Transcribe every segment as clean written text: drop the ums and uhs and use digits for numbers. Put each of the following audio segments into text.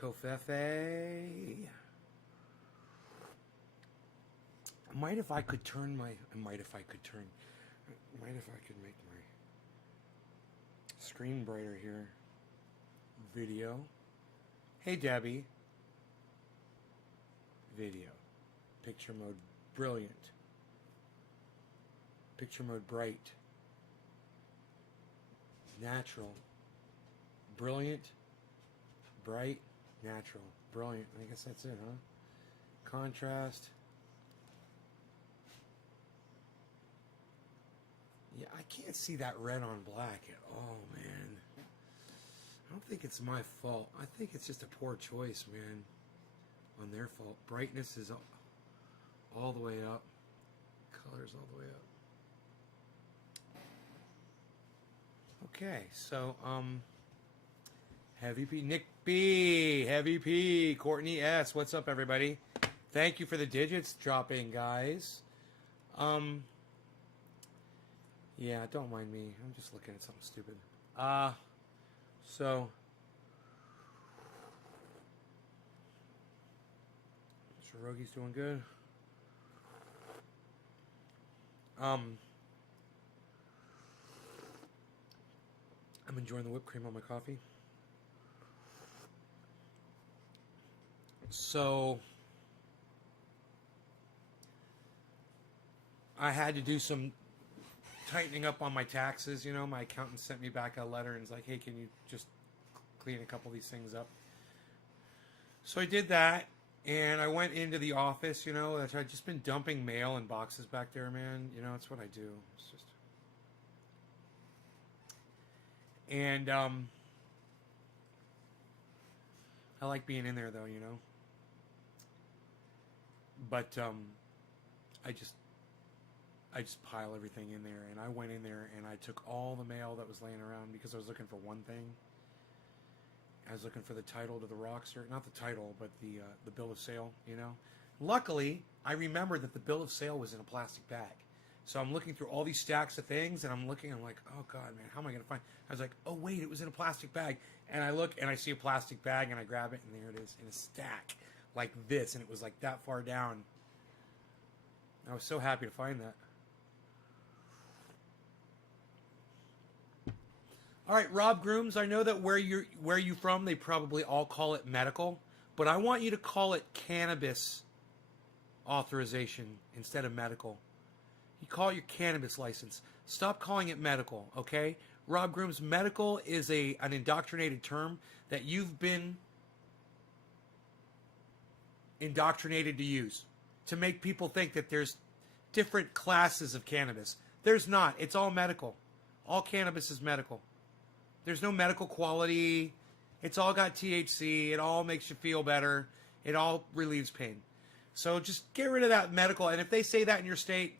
Covfefe. Might if I could make my screen brighter here. Video. Hey Debbie. Video. Picture mode brilliant. Picture mode bright. Natural. Brilliant. Bright. Natural. Brilliant. I guess that's it, huh? Contrast. Yeah, I can't see that red on black at all, man. I don't think it's my fault. I think it's just a poor choice, man. On their fault. Brightness is all the way up. Colors all the way up. Okay, so, Heavy P, Nick B, Heavy P, Courtney S, what's up, everybody? Thank you for the digits dropping, guys. Yeah, don't mind me. I'm just looking at something stupid. So Shirogi's doing good. I'm enjoying the whipped cream on my coffee. So I had to do some tightening up on my taxes. You know, my accountant sent me back a letter and was like, hey, can you just clean a couple of these things up? So I did that, and I went into the office. You know, I've just been dumping mail in boxes back there, man. You know, it's what I do. It's just... And I like being in there, though, you know. But I just pile everything in there, and I went in there and I took all the mail that was laying around because I was looking for one thing. I was looking for the title to the Rockster, not the title, but the bill of sale, you know. Luckily, I remembered that the bill of sale was in a plastic bag. So I'm looking through all these stacks of things, and I'm like, oh God, man, how am I going to find? I was like, oh wait, it was in a plastic bag. And I look, and I see a plastic bag, and I grab it, and there it is in a stack like this, and it was like that far down. I was so happy to find that. All right, Rob Grooms, I know that where you from, they probably all call it medical, but I want you to call it cannabis authorization instead of medical. You call it your cannabis license. Stop calling it medical, okay? Rob Grooms, medical is an indoctrinated term that you've been indoctrinated to use to make people think that there's different classes of cannabis. There's not. It's all medical. All cannabis is medical. There's no medical quality. It's all got THC. It all makes you feel better. It all relieves pain. So just get rid of that medical. And if they say that in your state,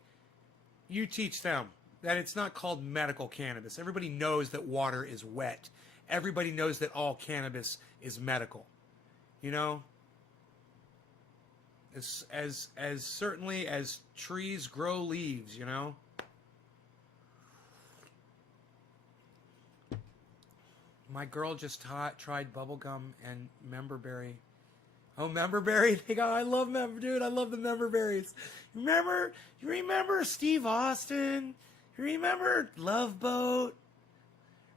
you teach them that it's not called medical cannabis. Everybody knows that water is wet. Everybody knows that all cannabis is medical. You know? As certainly as trees grow leaves, you know? My girl just tried bubblegum and memberberry. Oh, memberberry! I love dude. I love the memberberries. You remember Steve Austin? You remember Love Boat?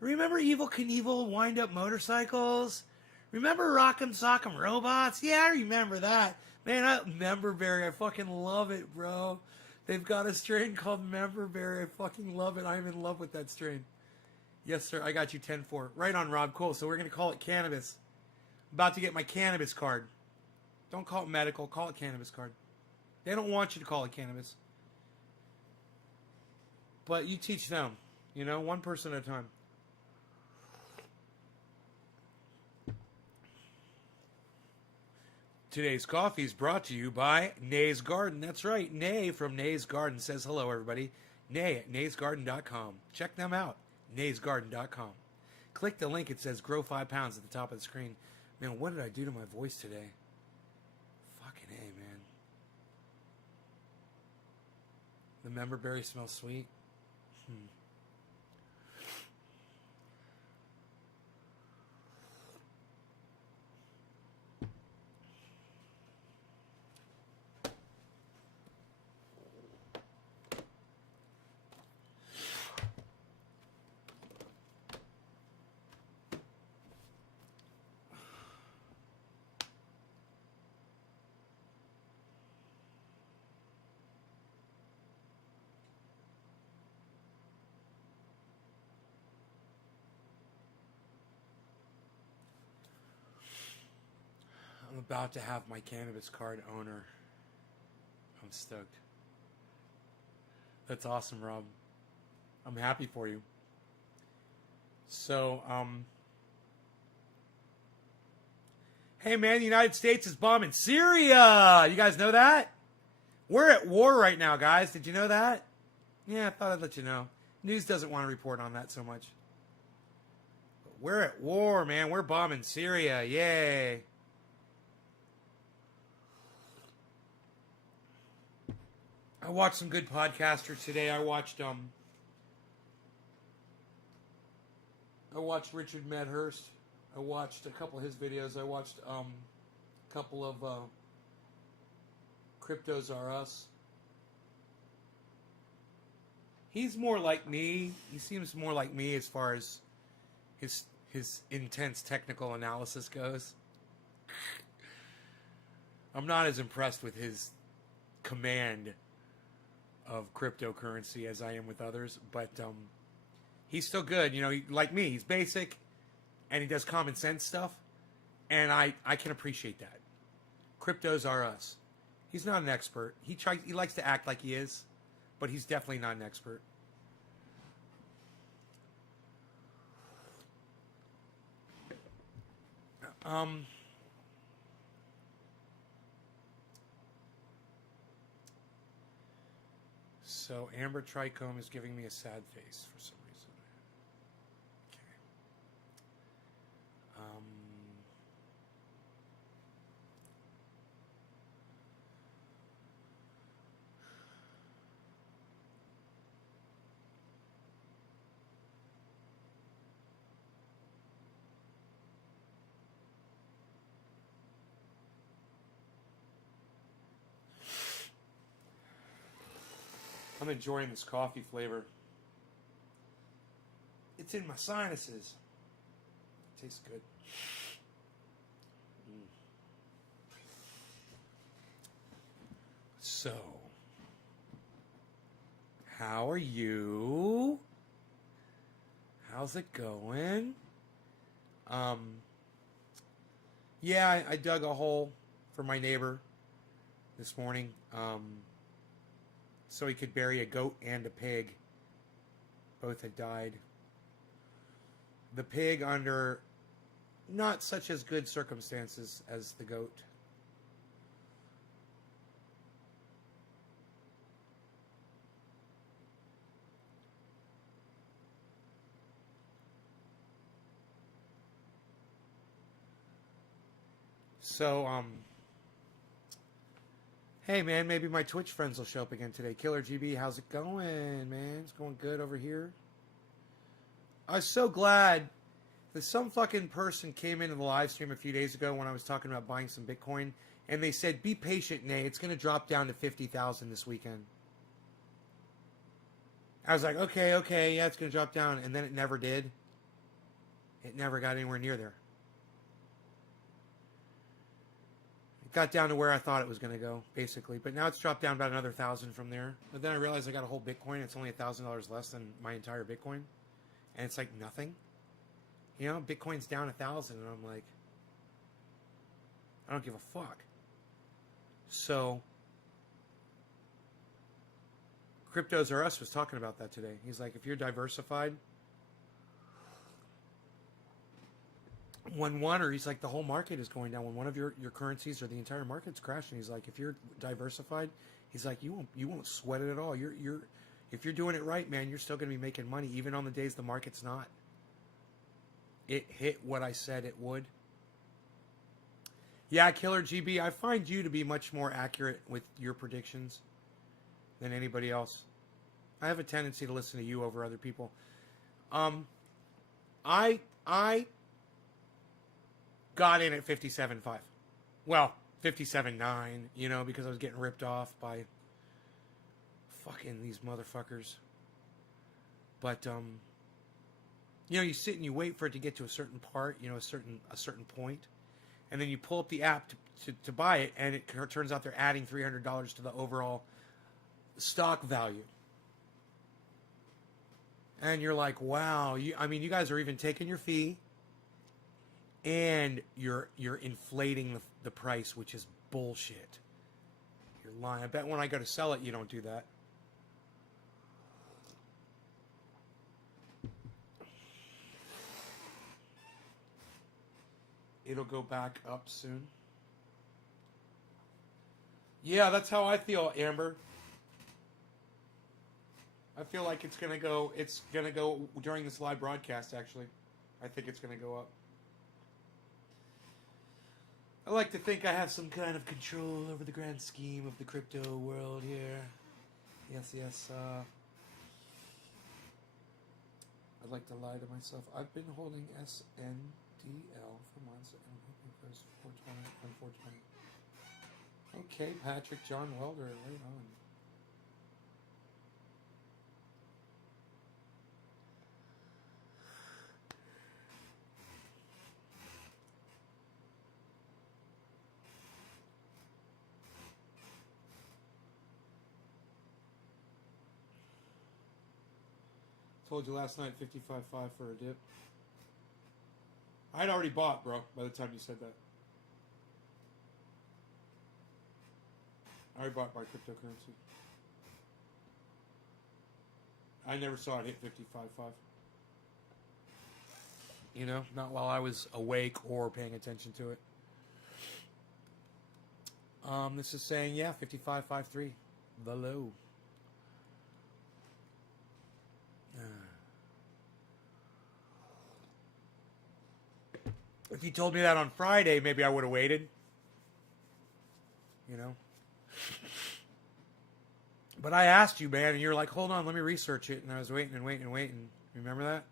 Remember Evel Knievel wind-up motorcycles? Remember Rock'em Sock'em Robots? Yeah, I remember that. Man, memberberry, I fucking love it, bro. They've got a strain called memberberry. I fucking love it. I'm in love with that strain. Yes, sir. I got you 10-4. Right on, Rob. Cool. So we're going to call it cannabis. About to get my cannabis card. Don't call it medical. Call it cannabis card. They don't want you to call it cannabis. But you teach them. You know, one person at a time. Today's coffee is brought to you by Nay's Garden. That's right. Nay from Nay's Garden says hello, everybody. Nay at naysgarden.com. Check them out. naysgarden.com. Click the link. It says grow 5 pounds at the top of the screen. Man, what did I do to my voice today? Fucking A, man. The memberberry smells sweet. I'm about to have my cannabis card owner. I'm stoked. That's awesome, Rob. I'm happy for you. So, hey man, the United States is bombing Syria. You guys know that? We're at war right now, guys. Did you know that? Yeah, I thought I'd let you know. News doesn't want to report on that so much. But we're at war, man. We're bombing Syria. Yay. I watched some good podcasters today. I watched Richard Medhurst. I watched a couple of his videos. I watched a couple of Cryptos Are Us. He's more like me. He seems more like me as far as his intense technical analysis goes. I'm not as impressed with his command of cryptocurrency as I am with others, but he's still good. You know, like me, he's basic, and he does common sense stuff, and I can appreciate that. Cryptos Are Us. He's not an expert. He likes to act like he is, but he's definitely not an expert. So Amber Trichome is giving me a sad face for some reason. Okay. I'm enjoying this coffee flavor. It's in my sinuses. It tastes good. So, how are you? How's it going? Yeah, I dug a hole for my neighbor this morning. So he could bury a goat and a pig. Both had died. The pig under not such as good circumstances as the goat. So, hey man, maybe my Twitch friends will show up again today. Killer GB, how's it going, man? It's going good over here. I was so glad that some fucking person came into the live stream a few days ago when I was talking about buying some Bitcoin, and they said, be patient, Nay. It's going to drop down to 50,000 this weekend. I was like, okay, yeah, it's going to drop down. And then it never did. It never got anywhere near there. Got down to where I thought it was going to go, basically. But now it's dropped down about another 1,000 from there. But then I realized I got a whole Bitcoin. It's only $1,000 less than my entire Bitcoin. And it's like nothing. You know, Bitcoin's down 1,000. And I'm like, I don't give a fuck. So, Cryptos Are Us was talking about that today. He's like, if you're diversified, he's like, the whole market is going down. When one of your currencies or the entire market's crashing, he's like, if you're diversified, he's like, you won't sweat it at all. If you're doing it right, man, you're still going to be making money even on the days the market's not. It hit what I said it would. Yeah, Killer GB, I find you to be much more accurate with your predictions than anybody else. I have a tendency to listen to you over other people. I got in at 57.5. Well, 57.9, you know, because I was getting ripped off by fucking these motherfuckers. But, you know, you sit and you wait for it to get to a certain part, you know, a certain point. And then you pull up the app to buy it, and it turns out they're adding $300 to the overall stock value. And you're like, wow, you guys are even taking your fee. and you're inflating the price, which is bullshit. You're lying. I bet when I go to sell it, you don't do that. It'll go back up soon. Yeah, that's how I feel, Amber. I feel like it's gonna go during this live broadcast, actually. I think it's gonna go up. I like to think I have some kind of control over the grand scheme of the crypto world here. Yes. I'd like to lie to myself. I've been holding SNDL for months and I'm hoping for 420 on 420. Okay, Patrick John Welder, right on. Told you last night, 55.5 for a dip. I'd already bought, bro, by the time you said that. I already bought my cryptocurrency. I never saw it hit 55.5. You know, not while I was awake or paying attention to it. This is saying, yeah, 55.53. The low. If you told me that on Friday, maybe I would have waited. You know? But I asked you, man, and you're like, hold on, let me research it. And I was waiting and waiting and waiting. Remember that?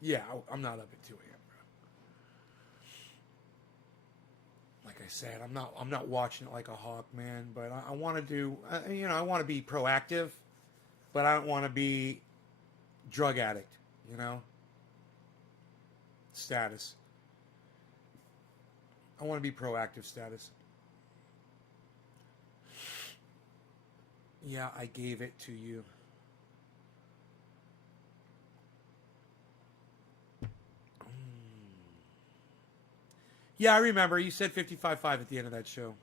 Yeah, I'm not up at 2 a.m., bro. Like I said, I'm not watching it like a hawk, man. But I want to do, I want to be proactive, but I don't want to be drug addict, status. I want to be proactive status. Yeah, I gave it to you. Yeah, I remember. You said 55.5 at the end of that show.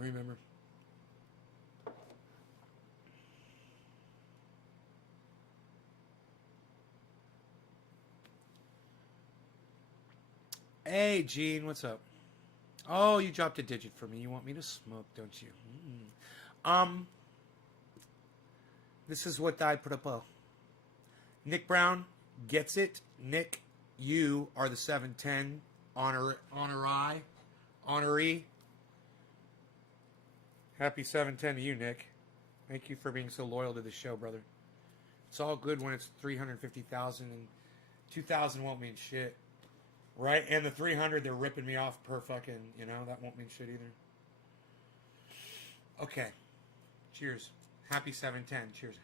I remember. Hey, Gene, what's up? Oh, you dropped a digit for me. You want me to smoke, don't you? This is what I put up. Nick Brown gets it. Nick, you are the 710 honoree. Happy 710 to you, Nick. Thank you for being so loyal to the show, brother. It's all good when it's 350,000 and 2,000 won't mean shit. Right? And the 300, they're ripping me off per fucking, that won't mean shit either. Okay. Cheers. Happy 710. Cheers.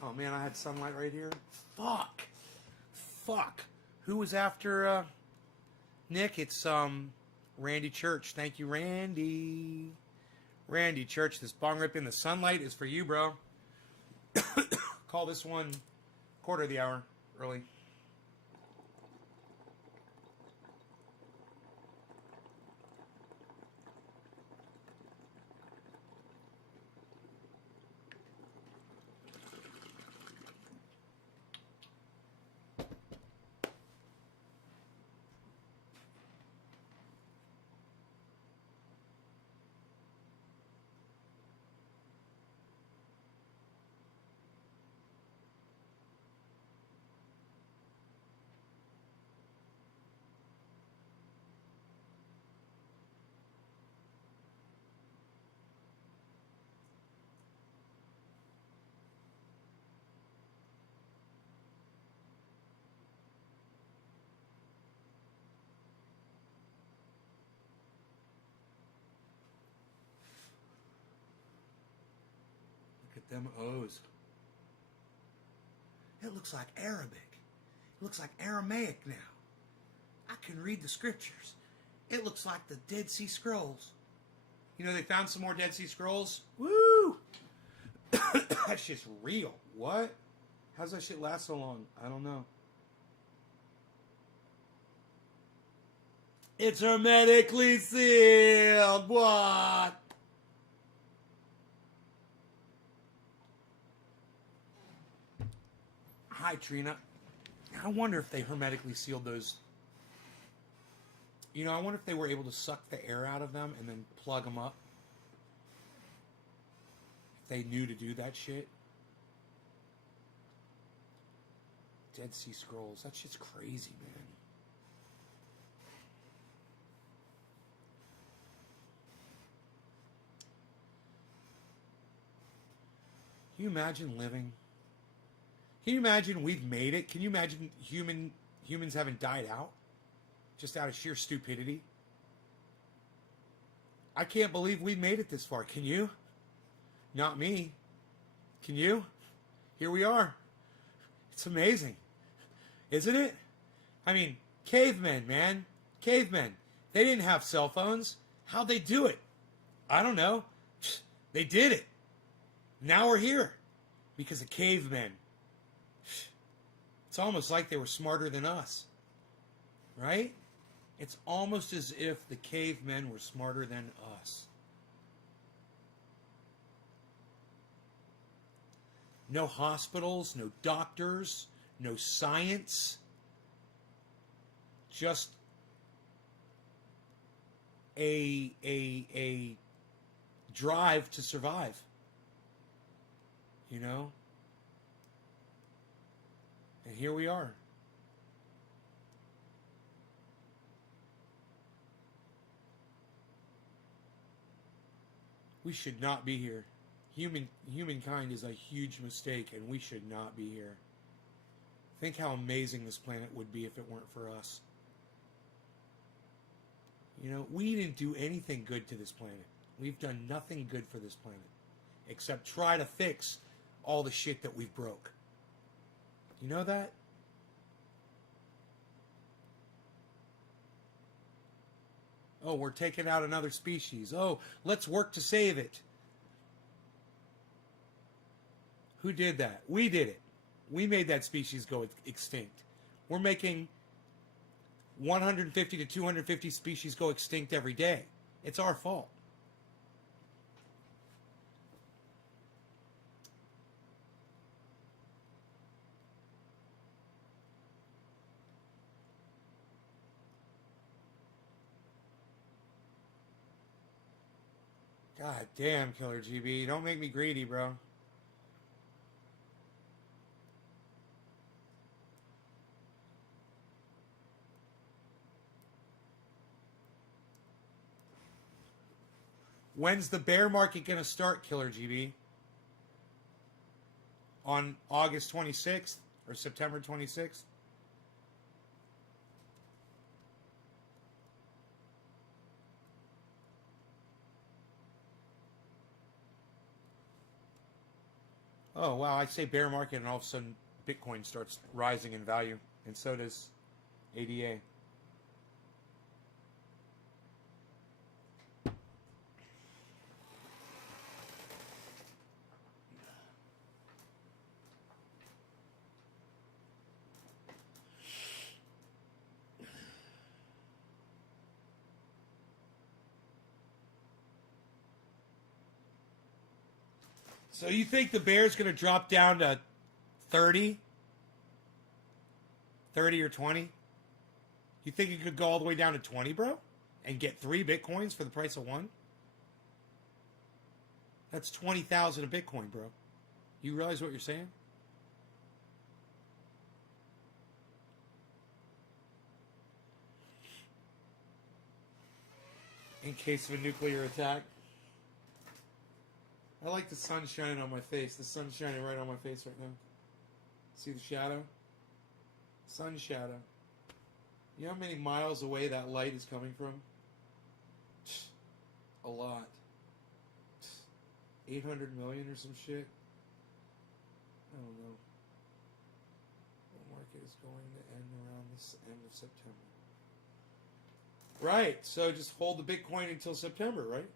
Oh man, I had sunlight right here. Fuck. Who was after Nick? It's Randy Church. Thank you, Randy. Randy Church, this bong rip in the sunlight is for you, bro. Call this one quarter of the hour early. Them O's. It looks like Arabic. It looks like Aramaic now. I can read the scriptures. It looks like the Dead Sea Scrolls. You know, they found some more Dead Sea Scrolls. Woo! That shit's real. What? How's that shit last so long? I don't know. It's hermetically sealed. What? Hi, Trina. I wonder if they hermetically sealed those. You know, I wonder if they were able to suck the air out of them and then plug them up. If they knew to do that shit. Dead Sea Scrolls. That shit's crazy, man. Can you imagine living? Can you imagine we've made it? Can you imagine humans haven't died out? Just out of sheer stupidity? I can't believe we made it this far. Can you? Not me. Can you? Here we are. It's amazing. Isn't it? I mean, cavemen, man. Cavemen. They didn't have cell phones. How'd they do it? I don't know. They did it. Now we're here. Because of cavemen. It's almost like they were smarter than us. Right? It's almost as if the cavemen were smarter than us. No hospitals, no doctors, no science. Just a drive to survive. You know? And here we are. We should not be here. Humankind is a huge mistake, and we should not be here. Think how amazing this planet would be if it weren't for us. You know, we didn't do anything good to this planet. We've done nothing good for this planet. Except try to fix all the shit that we've broke. You know that? Oh, we're taking out another species. Oh, let's work to save it. Who did that? We did it. We made that species go extinct. We're making 150 to 250 species go extinct every day. It's our fault. God damn, Killer GB. Don't make me greedy, bro. When's the bear market going to start, Killer GB? On August 26th or September 26th? Oh, wow. I say bear market and all of a sudden Bitcoin starts rising in value. And so does ADA. So you think the bear's going to drop down to 30? 30 or 20? You think it could go all the way down to 20, bro? And get 3 Bitcoins for the price of 1? That's 20,000 a Bitcoin, bro. You realize what you're saying? In case of a nuclear attack. I like the sun shining on my face. The sun's shining right on my face right now. See the shadow? Sun shadow. You know how many miles away that light is coming from? A lot. 800 million or some shit. I don't know. The market is going to end around this end of September. Right. So just hold the Bitcoin until September, right?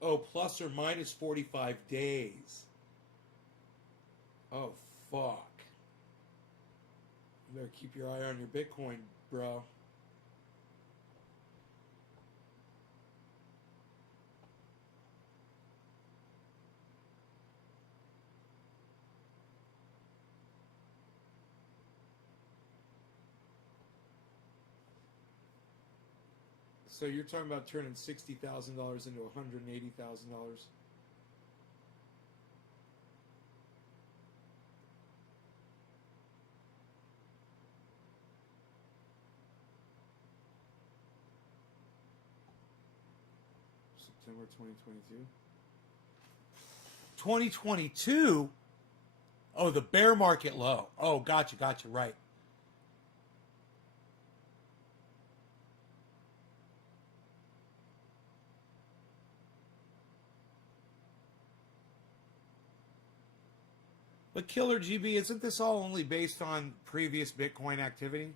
Oh, plus or minus 45 days. Oh, fuck. You better keep your eye on your Bitcoin, bro. So you're talking about turning $60,000 into $180,000. September 2022. 2022? Oh, the bear market low. Oh, gotcha, right. But Killer GB, isn't this all only based on previous Bitcoin activity?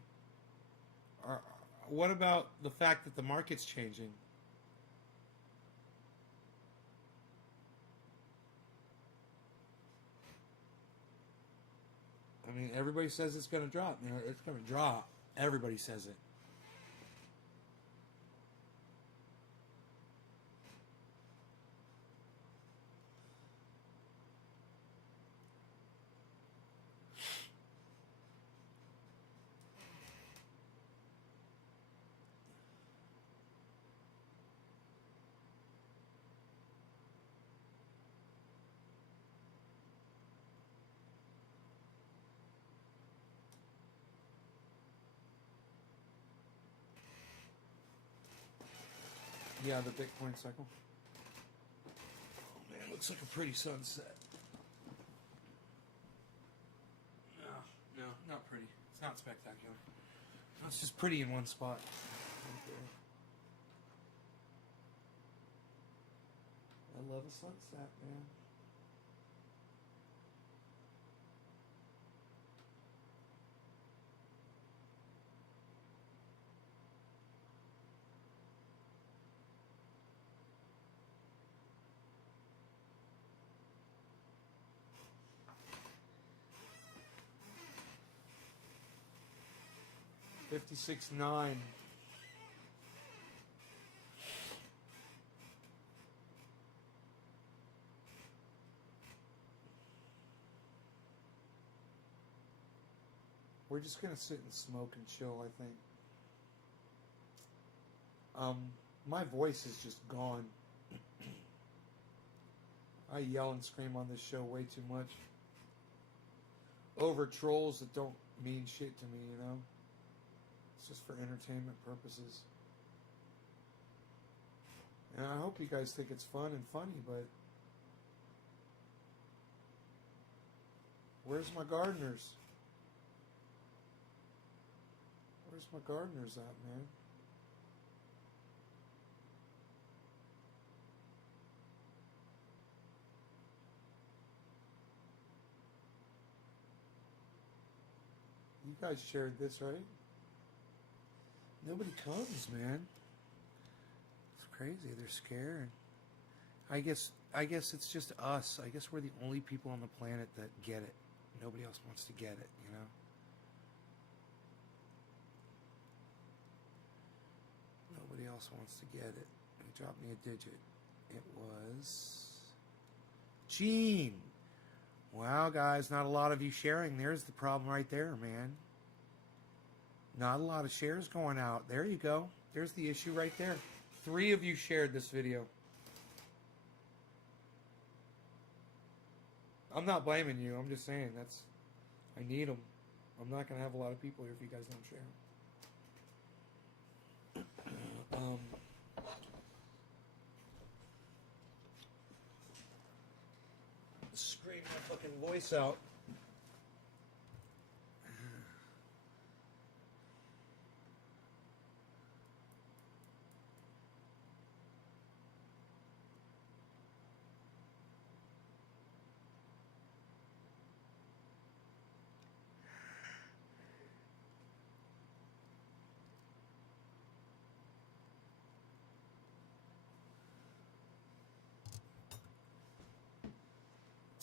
Or what about the fact that the market's changing? I mean, everybody says it's going to drop. You know, it's going to drop. Everybody says it. Yeah, the Bitcoin cycle. Oh man, looks like a pretty sunset. No, not pretty. It's not spectacular. It's just pretty in one spot. I love a sunset, man. $56.9. We're just gonna sit and smoke and chill, I think. My voice is just gone. I yell and scream on this show way too much. Over trolls that don't mean shit to me, you know? It's just for entertainment purposes. And I hope you guys think it's fun and funny, but where's my gardeners? Where's my gardeners at, man? You guys shared this, right? Nobody comes, man. It's crazy. They're scared. I guess it's just us. I guess we're the only people on the planet that get it. Nobody else wants to get it, you know? Nobody else wants to get it. He dropped me a digit. It was Gene. Wow, guys, not a lot of you sharing. There's the problem right there, man. Not a lot of shares going out. There you go. There's the issue right there. 3 of you shared this video. I'm not blaming you. I'm just saying I need them. I'm not going to have a lot of people here if you guys don't share. Um, scream my fucking voice out.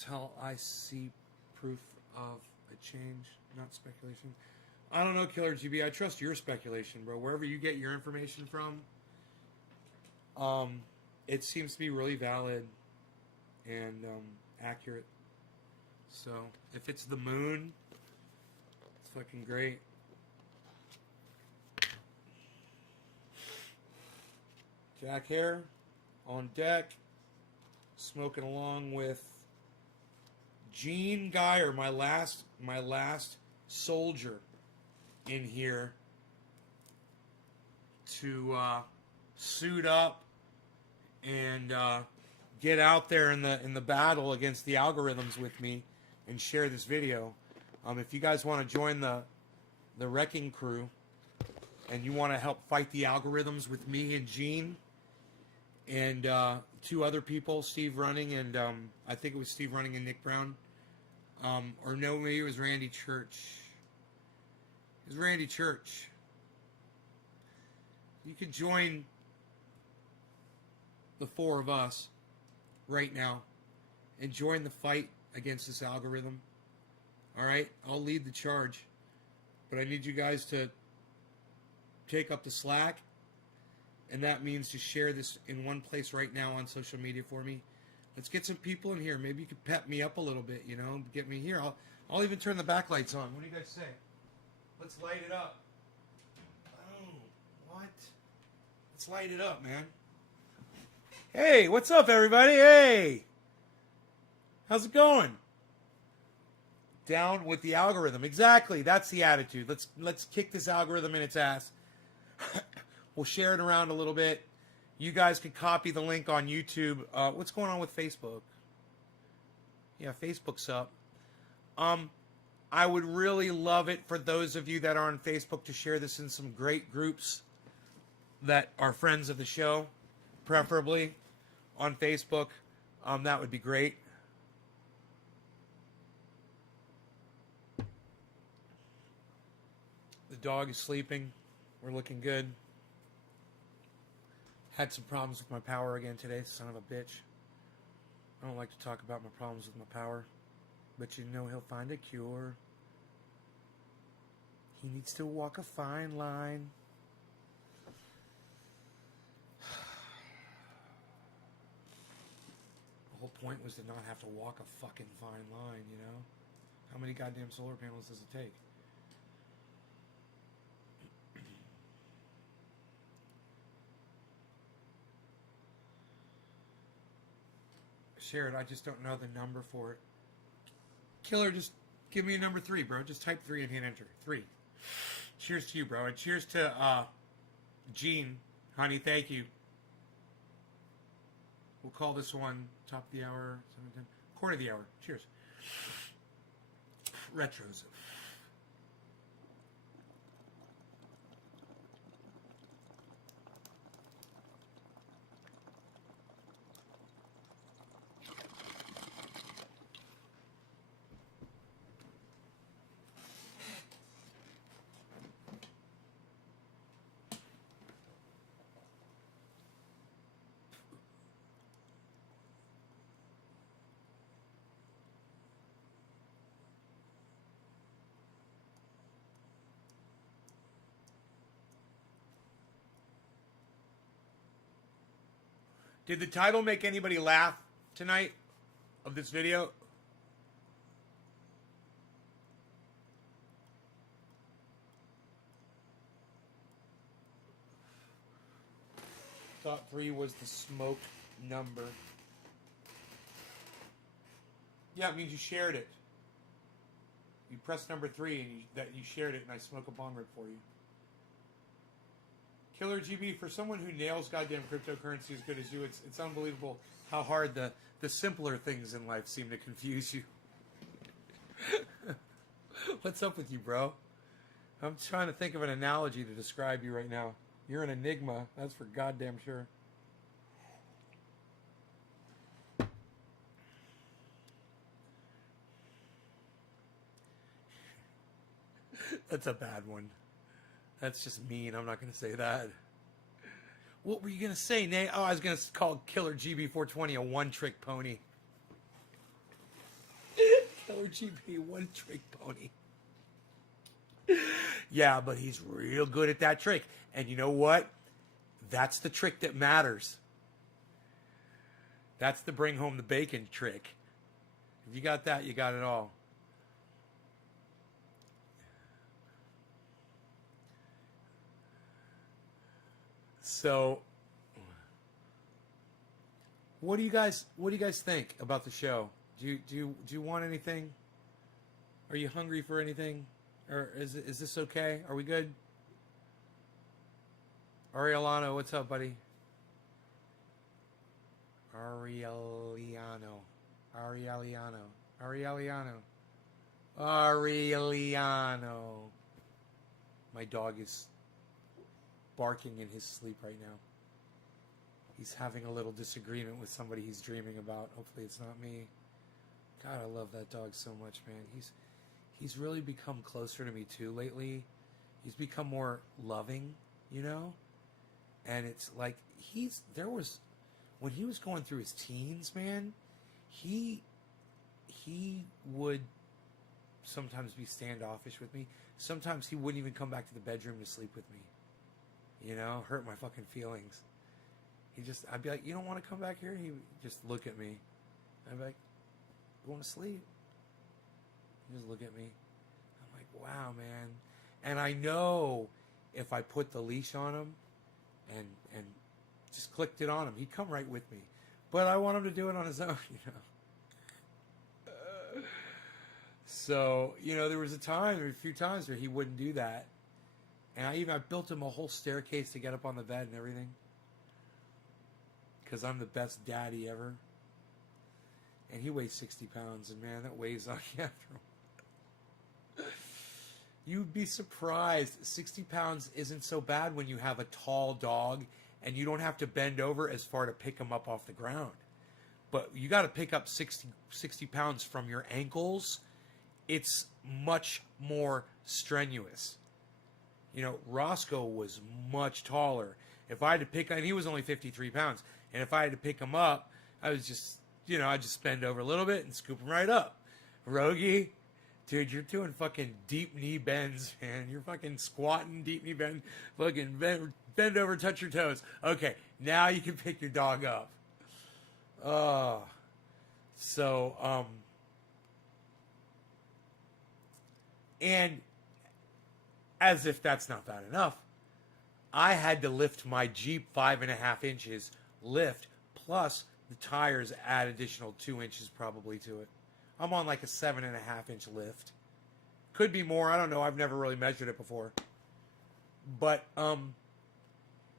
Until I see proof of a change, not speculation. I don't know, Killer GB. I trust your speculation, bro. Wherever you get your information from, it seems to be really valid and accurate. So if it's the moon, it's fucking great. Jack Hare on deck, smoking along with Gene Geyer, my last soldier in here to suit up and get out there in the battle against the algorithms with me and share this video. If you guys want to join the wrecking crew and you want to help fight the algorithms with me and Gene and two other people, Steve Running and I think it was Steve Running and Nick Brown. Or no, maybe it was Randy Church. It was Randy Church. You can join the four of us right now and join the fight against this algorithm. Alright? I'll lead the charge. But I need you guys to take up the slack. And that means to share this in one place right now on social media for me. Let's get some people in here. Maybe you could pep me up a little bit, you know, get me here. I'll even turn the backlights on. What do you guys say? Let's light it up. Oh, what? Let's light it up, man. Hey, what's up, everybody? Hey. How's it going? Down with the algorithm. Exactly. That's the attitude. Let's kick this algorithm in its ass. We'll share it around a little bit. You guys can copy the link on YouTube. What's going on with Facebook? Yeah, Facebook's up. I would really love it for those of you that are on Facebook to share this in some great groups that are friends of the show, preferably on Facebook. That would be great. The dog is sleeping. We're looking good. Had some problems with my power again today, son of a bitch. I don't like to talk about my problems with my power, but you know he'll find a cure. He needs to walk a fine line. The whole point was to not have to walk a fucking fine line, you know? How many goddamn solar panels does it take? Share it. I just don't know the number for it. Killer, just give me a number 3, bro. Just type 3 and hit enter. 3. Cheers to you, bro. And cheers to Gene. Honey, thank you. We'll call this one top of the hour, 7:10. Quarter of the hour. Cheers. Retros. Did the title make anybody laugh tonight of this video? Thought 3 was the smoke number. Yeah, it means you shared it. You pressed number 3 and that you shared it, and I smoke a bong rip for you. Killer GB, for someone who nails goddamn cryptocurrency as good as you, it's unbelievable how hard the simpler things in life seem to confuse you. What's up with you, bro? I'm trying to think of an analogy to describe you right now. You're an enigma, that's for goddamn sure. That's a bad one. That's just mean. I'm not going to say that. What were you going to say, Nate? Oh, I was going to call Killer GB420 a one-trick pony. Killer GB, one-trick pony. Yeah, but he's real good at that trick. And you know what? That's the trick that matters. That's the bring home the bacon trick. If you got that, you got it all. So, what do you guys think about the show? Do you want anything? Are you hungry for anything? Or is this okay? Are we good? Arieliano, what's up, buddy? Arieliano. My dog is barking in his sleep right now. He's having a little disagreement with somebody he's dreaming about. Hopefully it's not me. God, I love that dog so much, man. He's really become closer to me too lately. He's become more loving, you know? And it's like when he was going through his teens, man, he would sometimes be standoffish with me. Sometimes he wouldn't even come back to the bedroom to sleep with me. You know, hurt my fucking feelings. I'd be like, you don't want to come back here? He'd just look at me. I'd be like, going to sleep. He'd just look at me. I'm like, wow, man. And I know if I put the leash on him and just clicked it on him, he'd come right with me. But I want him to do it on his own, you know. So, you know, there was a few times where he wouldn't do that. And I built him a whole staircase to get up on the bed and everything. Because I'm the best daddy ever. And he weighs 60 pounds. And man, that weighs on you after him. You'd be surprised. 60 pounds isn't so bad when you have a tall dog. And you don't have to bend over as far to pick him up off the ground. But you got to pick up 60 pounds from your ankles. It's much more strenuous. You know, Roscoe was much taller. If I had to pick, and he was only 53 pounds, and if I had to pick him up, I was just, you know, I'd just bend over a little bit and scoop him right up. Rogie, dude, you're doing fucking deep knee bends, man. You're fucking squatting, deep knee bend, fucking bend over, touch your toes. Okay, now you can pick your dog up. And as if that's not bad enough, I had to lift my Jeep 5.5 inches lift, plus the tires add additional 2 inches probably to it. I'm on like a 7.5 inch lift. Could be more, I don't know. I've never really measured it before. But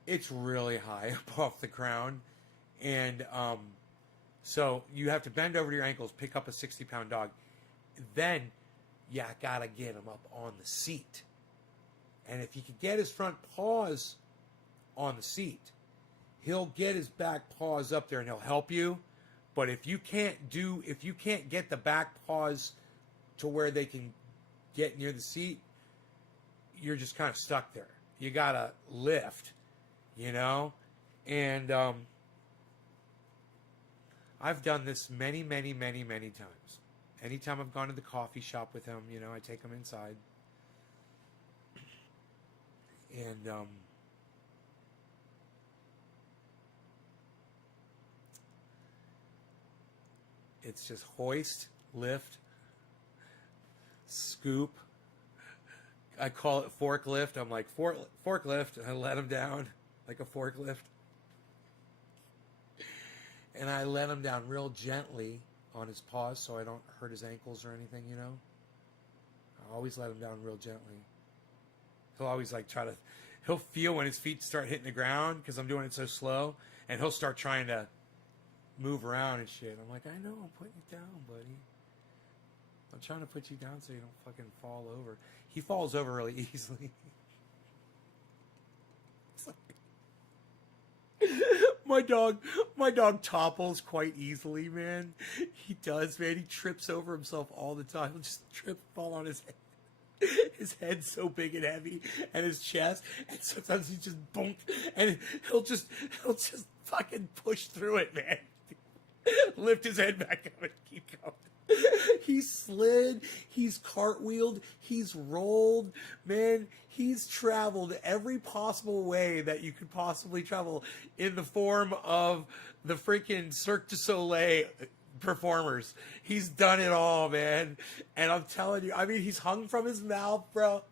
it's really high up off the ground. And so you have to bend over to your ankles, pick up a 60-pound dog. Then you gotta get him up on the seat. And if you can get his front paws on the seat, he'll get his back paws up there and he'll help you. But if you can't get the back paws to where they can get near the seat, you're just kind of stuck there. You gotta lift, you know? And I've done this many, many, many, many times. Anytime I've gone to the coffee shop with him, you know, I take him inside. And it's just hoist, lift, scoop. I call it forklift. I'm like, forklift. And I let him down like a forklift. And I let him down real gently on his paws so I don't hurt his ankles or anything, you know. I always let him down real gently. He'll always like try to, he'll feel when his feet start hitting the ground because I'm doing it so slow, and he'll start trying to move around and shit. I'm like, I know, I'm putting you down, buddy. I'm trying to put you down so you don't fucking fall over. He falls over really easily. My dog topples quite easily, man. He does, man. He trips over himself all the time. He'll just trip, fall on his head. His head's so big and heavy, and his chest, and sometimes he just bonk, and he'll just fucking push through it, man. Lift his head back up and keep going. He's slid, he's cartwheeled, he's rolled, man. He's traveled every possible way that you could possibly travel in the form of the freaking Cirque du Soleil performers. He's done it all, man. And I'm telling you, I mean, he's hung from his mouth, bro.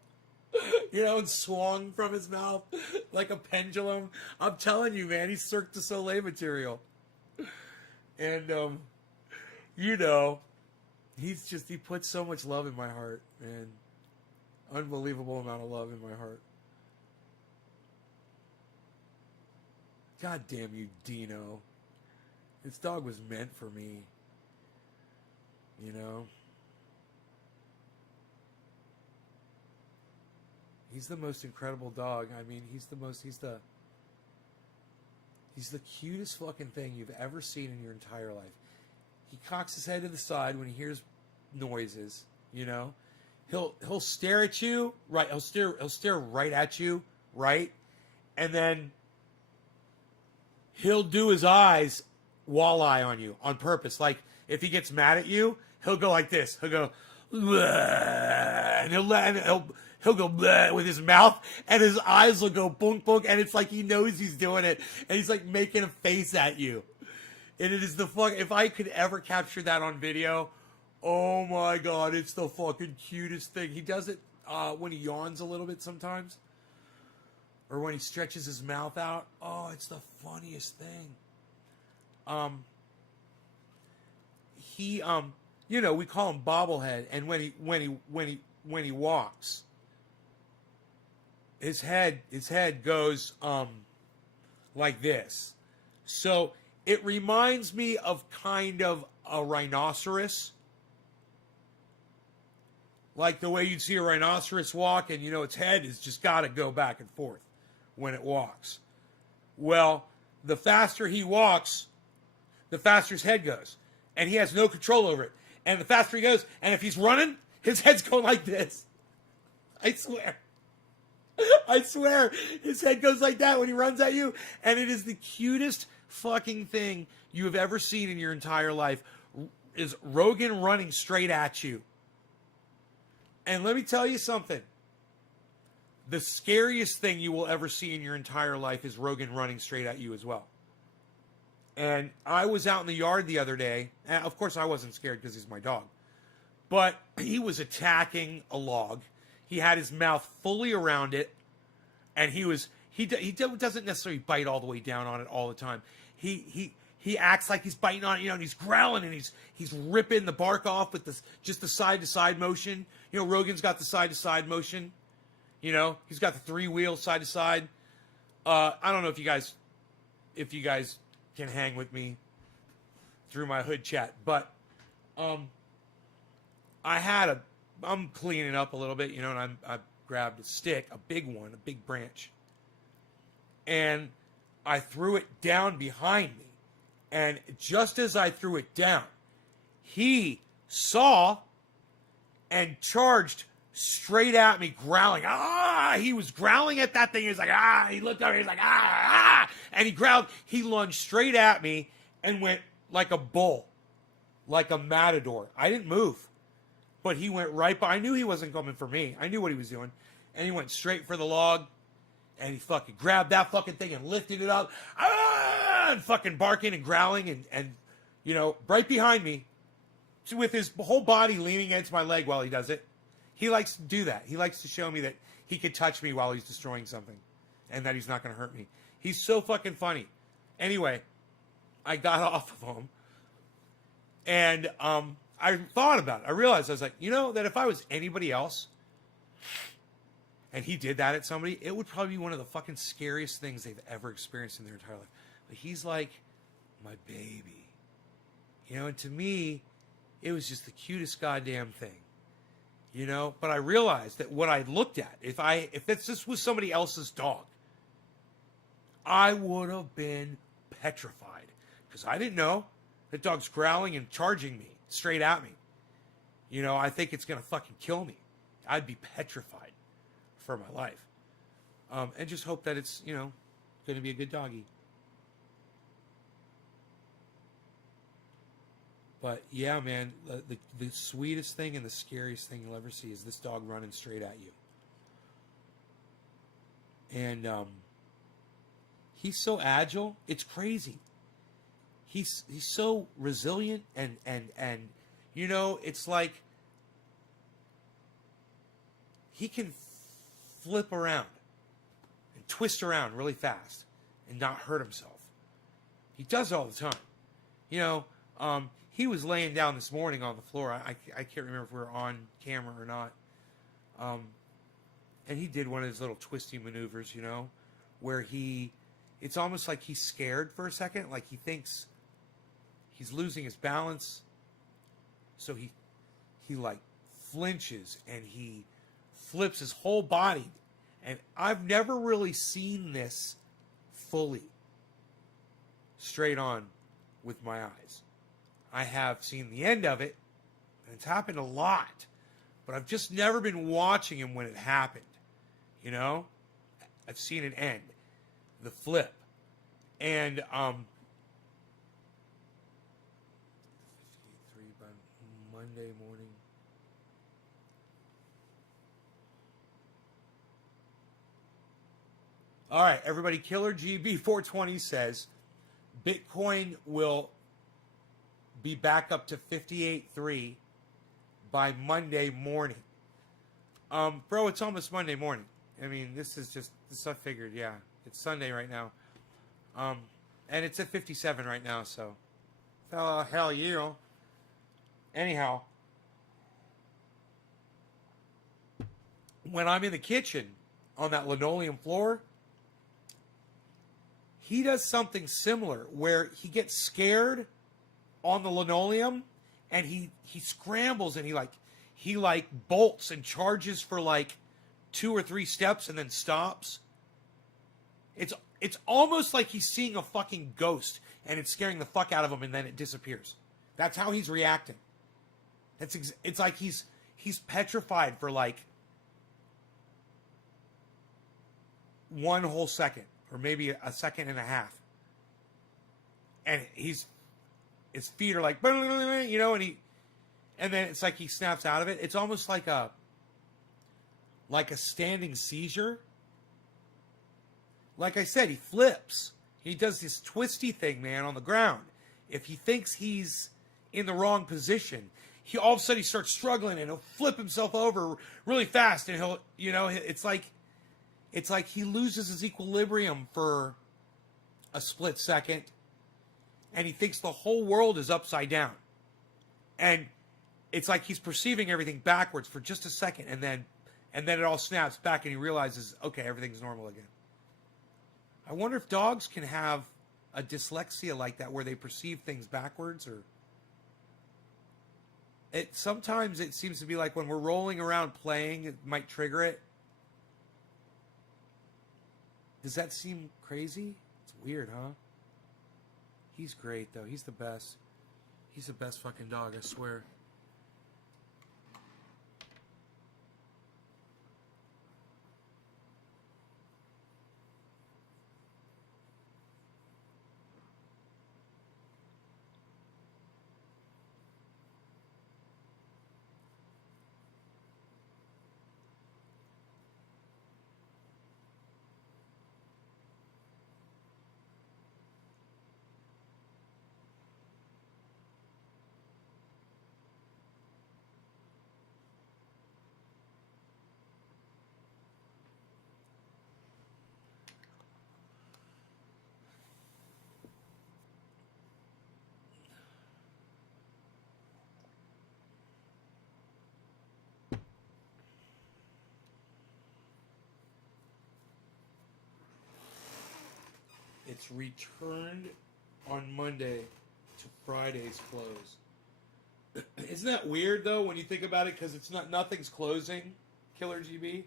You know, and swung from his mouth like a pendulum. I'm telling you, man, he's Cirque du Soleil material. And, you know, he puts so much love in my heart, man. Unbelievable amount of love in my heart. God damn you, Dino. This dog was meant for me. You know? He's the most incredible dog. I mean, he's the cutest fucking thing you've ever seen in your entire life. He cocks his head to the side when he hears noises, you know? He'll stare at you, right? He'll stare right at you, right? And then he'll do his eyes walleye on you on purpose. Like if he gets mad at you, he'll go like this. He'll go, and he'll go with his mouth, and his eyes will go boonk boonk, and it's like he knows he's doing it, and he's like making a face at you. And it is the fuck. If I could ever capture that on video, oh my god, it's the fucking cutest thing. He does it when he yawns a little bit sometimes, or when he stretches his mouth out. Oh, it's the funniest thing. He you know, we call him bobblehead, and when he walks, his head goes like this. So it reminds me of kind of a rhinoceros. Like the way you'd see a rhinoceros walk, and you know its head has just got to go back and forth when it walks. Well, the faster he walks, the faster his head goes. And he has no control over it. And the faster he goes, and if he's running, his head's going like this. I swear. I swear. His head goes like that when he runs at you. And it is the cutest fucking thing you have ever seen in your entire life. Is Rogan running straight at you. And let me tell you something. The scariest thing you will ever see in your entire life is Rogan running straight at you as well. And I was out in the yard the other day. And of course, I wasn't scared because he's my dog. But he was attacking a log. He had his mouth fully around it. And he doesn't necessarily bite all the way down on it all the time. He acts like he's biting on it, you know, and he's growling and he's ripping the bark off with just the side-to-side motion. You know, Rogan's got the side-to-side motion. You know, he's got the 3-wheel side-to-side. I don't know if you guys can hang with me through my hood chat, but I'm cleaning up a little bit, you know, and I grabbed a stick, a big one, a big branch, and I threw it down behind me. And just as I threw it down, he saw and charged straight at me, growling. Ah! He was growling at that thing. He was like, ah! He looked over. He was like, ah! Ah! And he growled. He lunged straight at me and went like a bull, like a matador. I didn't move, but he went right by. I knew he wasn't coming for me. I knew what he was doing. And he went straight for the log. And he fucking grabbed that fucking thing and lifted it up. Ah! And fucking barking and growling and you know, right behind me with his whole body leaning against my leg while he does it. He likes to do that. He likes to show me that he could touch me while he's destroying something and that he's not going to hurt me. He's so fucking funny. Anyway, I got off of him and I thought about it. I realized, I was like, you know, that if I was anybody else, and he did that at somebody, it would probably be one of the fucking scariest things they've ever experienced in their entire life. But he's like my baby. You know, and to me, it was just the cutest goddamn thing. You know, but I realized that what I looked at, if this was somebody else's dog, I would have been petrified. Because I didn't know that dog's growling and charging me straight at me. You know, I think it's going to fucking kill me. I'd be petrified for my life. And just hope that it's, you know, going to be a good doggy. But yeah, man, the sweetest thing and the scariest thing you'll ever see is this dog running straight at you. And he's so agile, it's crazy. He's so resilient and you know, it's like he can flip around and twist around really fast and not hurt himself. He does it all the time. You know, he was laying down this morning on the floor. I can't remember if we were on camera or not. And he did one of his little twisty maneuvers, you know, where it's almost like he's scared for a second, like he thinks he's losing his balance. So he like flinches and he flips his whole body. And I've never really seen this fully straight on with my eyes. I have seen the end of it, and it's happened a lot, but I've just never been watching him when it happened. You know, I've seen it end, the flip, and 53 by Monday morning. All right, everybody. Killer GB420 says Bitcoin will be back up to 58.3 by Monday morning. Bro, it's almost Monday morning. I mean, this I figured, yeah. It's Sunday right now. And it's at 57 right now, so. Hell, you know. Anyhow. When I'm in the kitchen on that linoleum floor, he does something similar where he gets scared on the linoleum and he scrambles and he bolts and charges for like 2 or 3 steps and then stops. It's almost like he's seeing a fucking ghost and it's scaring the fuck out of him and then it disappears. That's how he's reacting. It's like he's petrified for like 1 whole second or maybe a second and a half. And his feet are like, you know, and then it's like he snaps out of it. It's almost like a standing seizure. Like I said, he flips. He does this twisty thing, man, on the ground. If he thinks he's in the wrong position, he all of a sudden he starts struggling and he'll flip himself over really fast and he'll, you know, it's like he loses his equilibrium for a split second and he thinks the whole world is upside down. And it's like he's perceiving everything backwards for just a second and then it all snaps back and he realizes, okay, everything's normal again. I wonder if dogs can have a dyslexia like that where they perceive things backwards, or sometimes it seems to be like when we're rolling around playing, it might trigger it. Does that seem crazy? It's weird, huh? He's great, though. He's the best. He's the best fucking dog, I swear. it's returned on Monday to Friday's close. Isn't that weird though when you think about it? Because it's nothing's closing, Killer GB,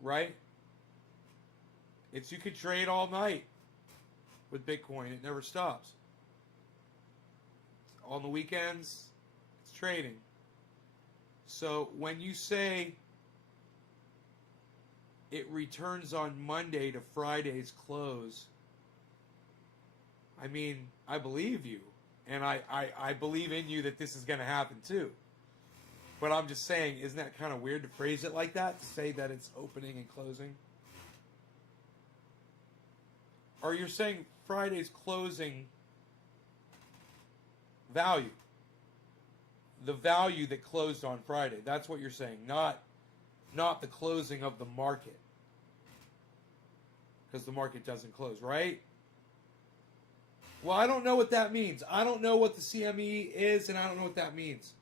right? It's you could trade all night with Bitcoin. It never stops. On the weekends, it's trading. So when you say it returns on Monday to Friday's close, I mean, I believe you. And I believe in you that this is going to happen too. But I'm just saying, isn't that kind of weird to phrase it like that? To say that it's opening and closing? Or you're saying Friday's closing value. The value that closed on Friday. That's what you're saying. Not the closing of the market. Because the market doesn't close, right? Well, I don't know what that means. I don't know what the CME is, and I don't know what that means.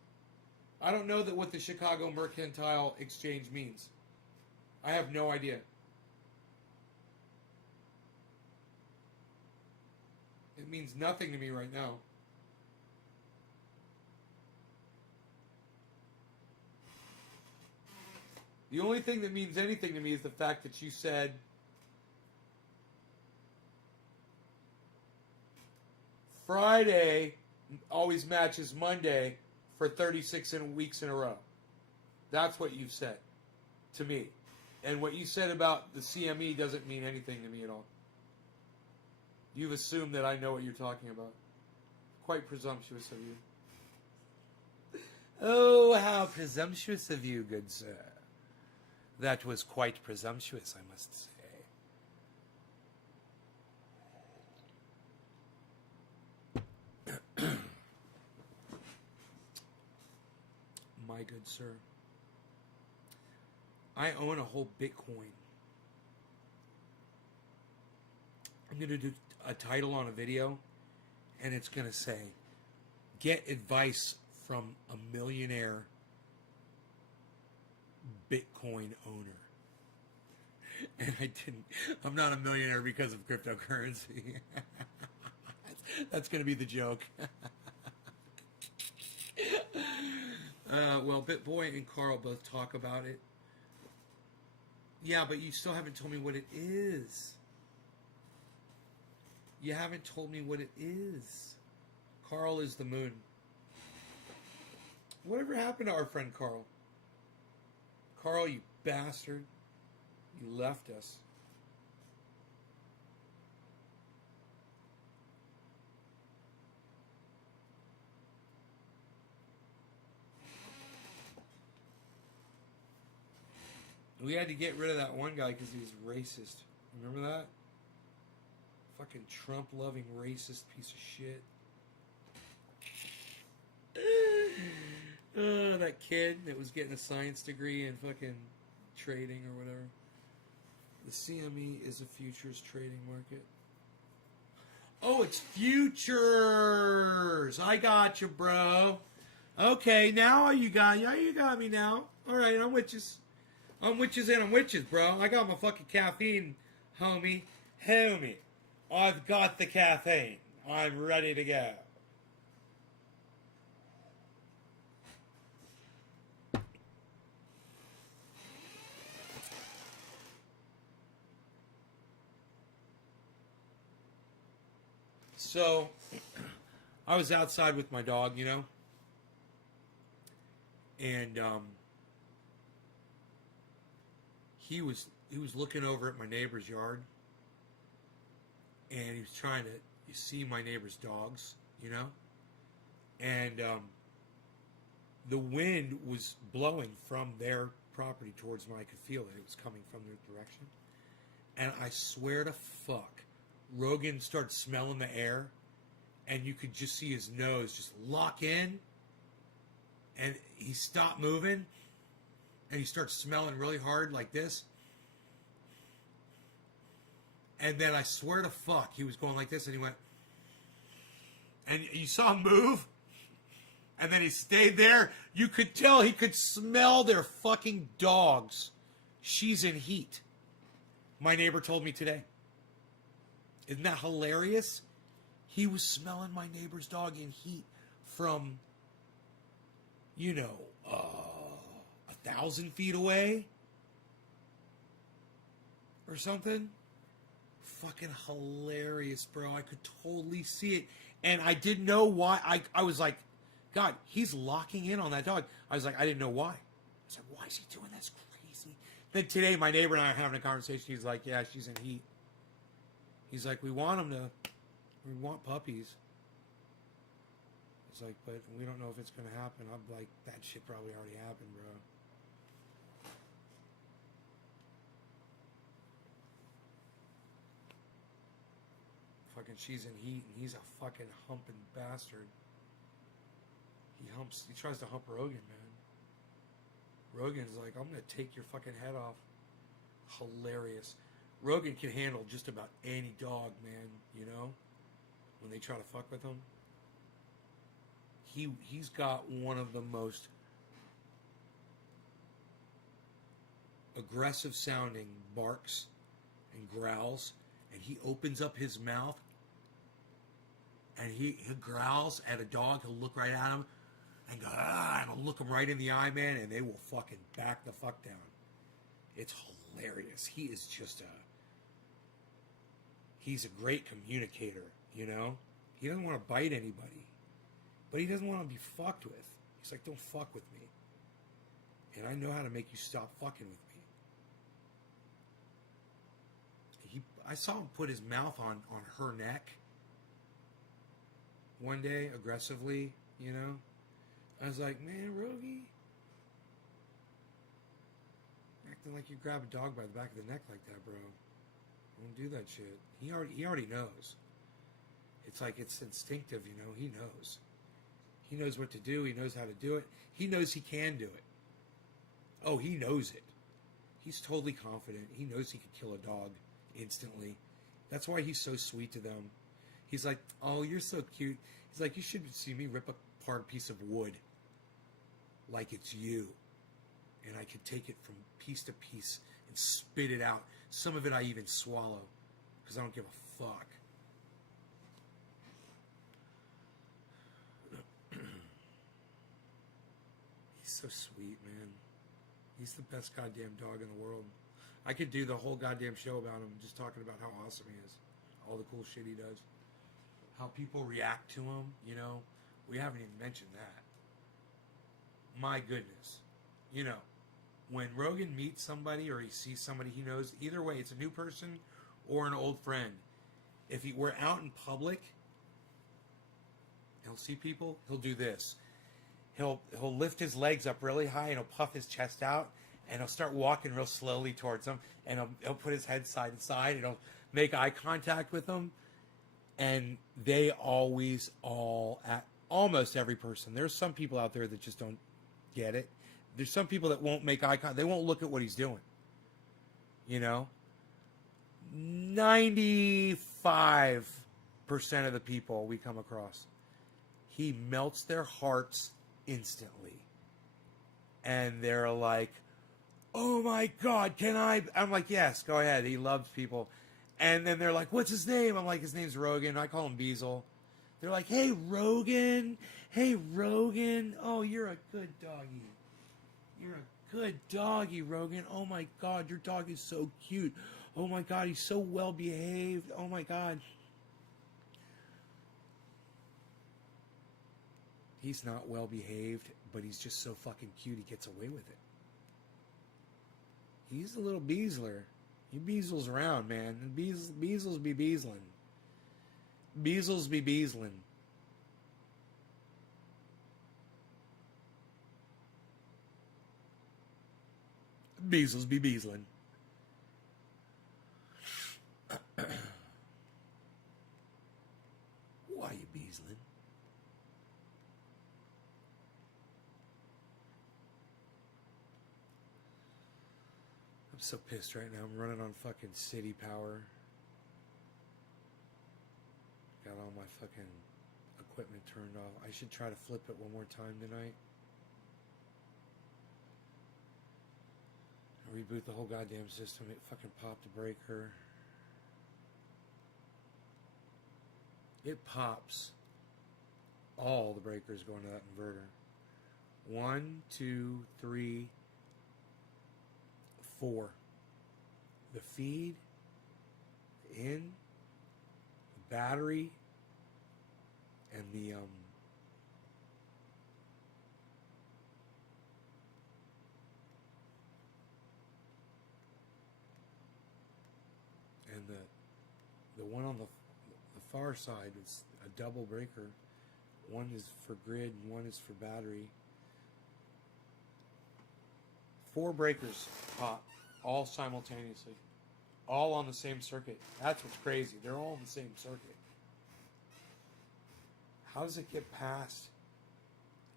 I don't know what the Chicago Mercantile Exchange means. I have no idea. It means nothing to me right now. The only thing that means anything to me is the fact that you said Friday always matches Monday for 36 weeks in a row. That's what you've said to me. And what you said about the CME doesn't mean anything to me at all. You've assumed that I know what you're talking about. Quite presumptuous of you. Oh, how presumptuous of you, good sir. That was quite presumptuous, I must say. My good sir. I own a whole Bitcoin. I'm going to do a title on a video, and it's going to say, get advice from a millionaire Bitcoin owner. And I'm not a millionaire because of cryptocurrency. That's going to be the joke. Well, BitBoy and Carl both talk about it. Yeah, but you still haven't told me what it is. You haven't told me what it is. Carl is the moon. Whatever happened to our friend Carl? Carl, you bastard. You left us. We had to get rid of that one guy because he was racist. Remember that? Fucking Trump-loving racist piece of shit. That kid that was getting a science degree in fucking trading or whatever. The CME is a futures trading market. Oh, it's futures. I got you, bro. Okay, now you got me now. All right, I'm witches. I'm witches and I'm witches, bro. I got my fucking caffeine, homie. I've got the caffeine. I'm ready to go. So, I was outside with my dog, you know, and he was looking over at my neighbor's yard, and he was trying to see my neighbor's dogs, you know, and the wind was blowing from their property towards me. I could feel it. It was coming from their direction, and I swear to fuck, Rogan started smelling the air, and you could just see his nose just lock in, and he stopped moving, and he starts smelling really hard like this. And then I swear to fuck, he was going like this, and he went, and you saw him move, and then he stayed there. You could tell he could smell their fucking dogs. She's in heat. My neighbor told me today. Isn't that hilarious? He was smelling my neighbor's dog in heat from, 1,000 feet away or something. Fucking hilarious, bro. I could totally see it. And I didn't know why. I was like, God, he's locking in on that dog. I was like, I didn't know why. I was like, why is he doing this? Crazy. Then today, my neighbor and I are having a conversation. He's like, yeah, she's in heat. He's like, we want puppies. He's like, but we don't know if it's going to happen. I'm like, that shit probably already happened, bro. Fucking she's in heat and he's a fucking humping bastard. He tries to hump Rogan, man. Rogan's like, I'm gonna take your fucking head off. Hilarious. Rogan can handle just about any dog, man, when they try to fuck with him. He's got one of the most aggressive sounding barks and growls, and he opens up his mouth and he growls at a dog. He'll look right at him and go, and he'll look him right in the eye, man, and they will fucking back the fuck down. It's hilarious. He's a great communicator, He doesn't want to bite anybody, but he doesn't want to be fucked with. He's like, don't fuck with me. And I know how to make you stop fucking with me. I saw him put his mouth on her neck one day, aggressively, I was like, man, Rogie, acting like you grab a dog by the back of the neck like that, bro. Don't do that shit. He already knows. It's like it's instinctive, he knows. He knows what to do. He knows how to do it. He knows he can do it. Oh, he knows it. He's totally confident. He knows he could kill a dog instantly. That's why he's so sweet to them. He's like, oh, you're so cute. He's like, you should see me rip apart a piece of wood like it's you. And I could take it from piece to piece and spit it out. Some of it I even swallow because I don't give a fuck. He's so sweet, man. He's the best goddamn dog in the world. I could do the whole goddamn show about him, just talking about how awesome he is. All the cool shit he does. How people react to him, We haven't even mentioned that. My goodness. When Rogan meets somebody or he sees somebody he knows, either way, it's a new person or an old friend. If we're out in public, he'll see people, he'll do this. He'll lift his legs up really high and he'll puff his chest out and he'll start walking real slowly towards them and he'll put his head side to side and he'll make eye contact with them. And they almost every person. There's some people out there that just don't get it. There's some people that won't make eye contact. They won't look at what he's doing. 95% of the people we come across, he melts their hearts instantly. And they're like, oh my God, can I? I'm like, yes, go ahead. He loves people. And then they're like, what's his name? I'm like, his name's Rogan. I call him Beazle. They're like, hey, Rogan. Hey, Rogan. Oh, you're a good doggy. You're a good doggy, Rogan. Oh my God, your dog is so cute. Oh my God, he's so well behaved. Oh my God. He's not well behaved, but he's just so fucking cute he gets away with it. He's a little Beazler. He Beazles around, man. And Beazles be Beazlin'. Beazles be Beazlin'. Beazles be Beazlin'. Why you Beazlin'? I'm so pissed right now. I'm running on fucking city power. Got all my fucking equipment turned off. I should try to flip it one more time tonight. Reboot the whole goddamn system. It fucking popped a breaker. It pops all the breakers going to that inverter. 1, 2, 3, 4. The feed, the in, the battery, and the one on the far side is a double breaker. One is for grid and one is for battery. 4 breakers pop all simultaneously, all on the same circuit. That's what's crazy. They're all on the same circuit. How does it get past?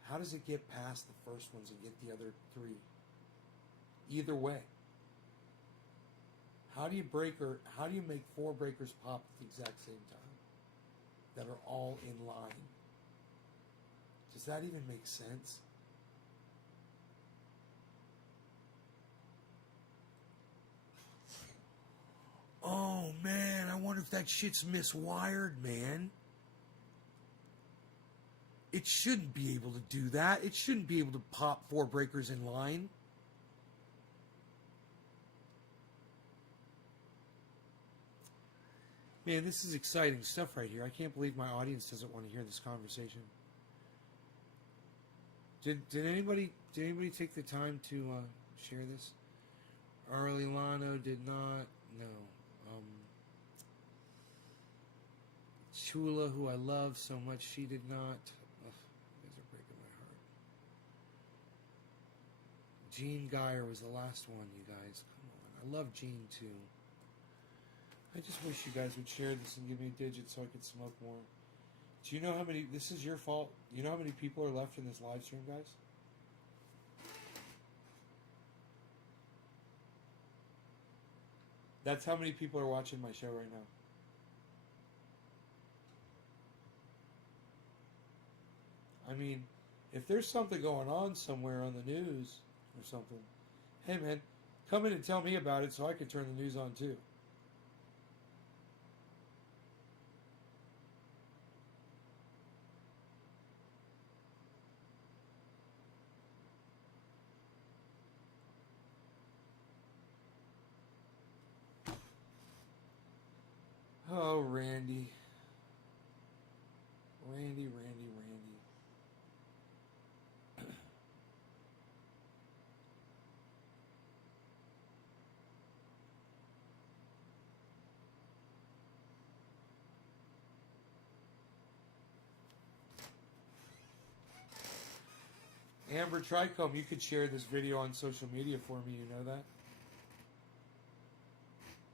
How does it get past the first ones and get the other 3? Either way. How do you make 4 breakers pop at the exact same time that are all in line? Does that even make sense? Oh man, I wonder if that shit's miswired, man. It shouldn't be able to do that. It shouldn't be able to pop 4 breakers in line. Man, this is exciting stuff right here. I can't believe my audience doesn't want to hear this conversation. Did anybody take the time to share this? Arlie Lano did not. No. Chula, who I love so much, she did not. Ugh, you guys are breaking my heart. Gene Geyer was the last one, you guys. Come on. I love Gene too. I just wish you guys would share this and give me a digit so I could smoke more. Do you know how many... This is your fault. You know how many people are left in this live stream, guys? That's how many people are watching my show right now. I mean, if there's something going on somewhere on the news or something, hey man, come in and tell me about it so I can turn the news on too. Oh, Randy. Randy. Amber Tricombe, you could share this video on social media for me, you know that?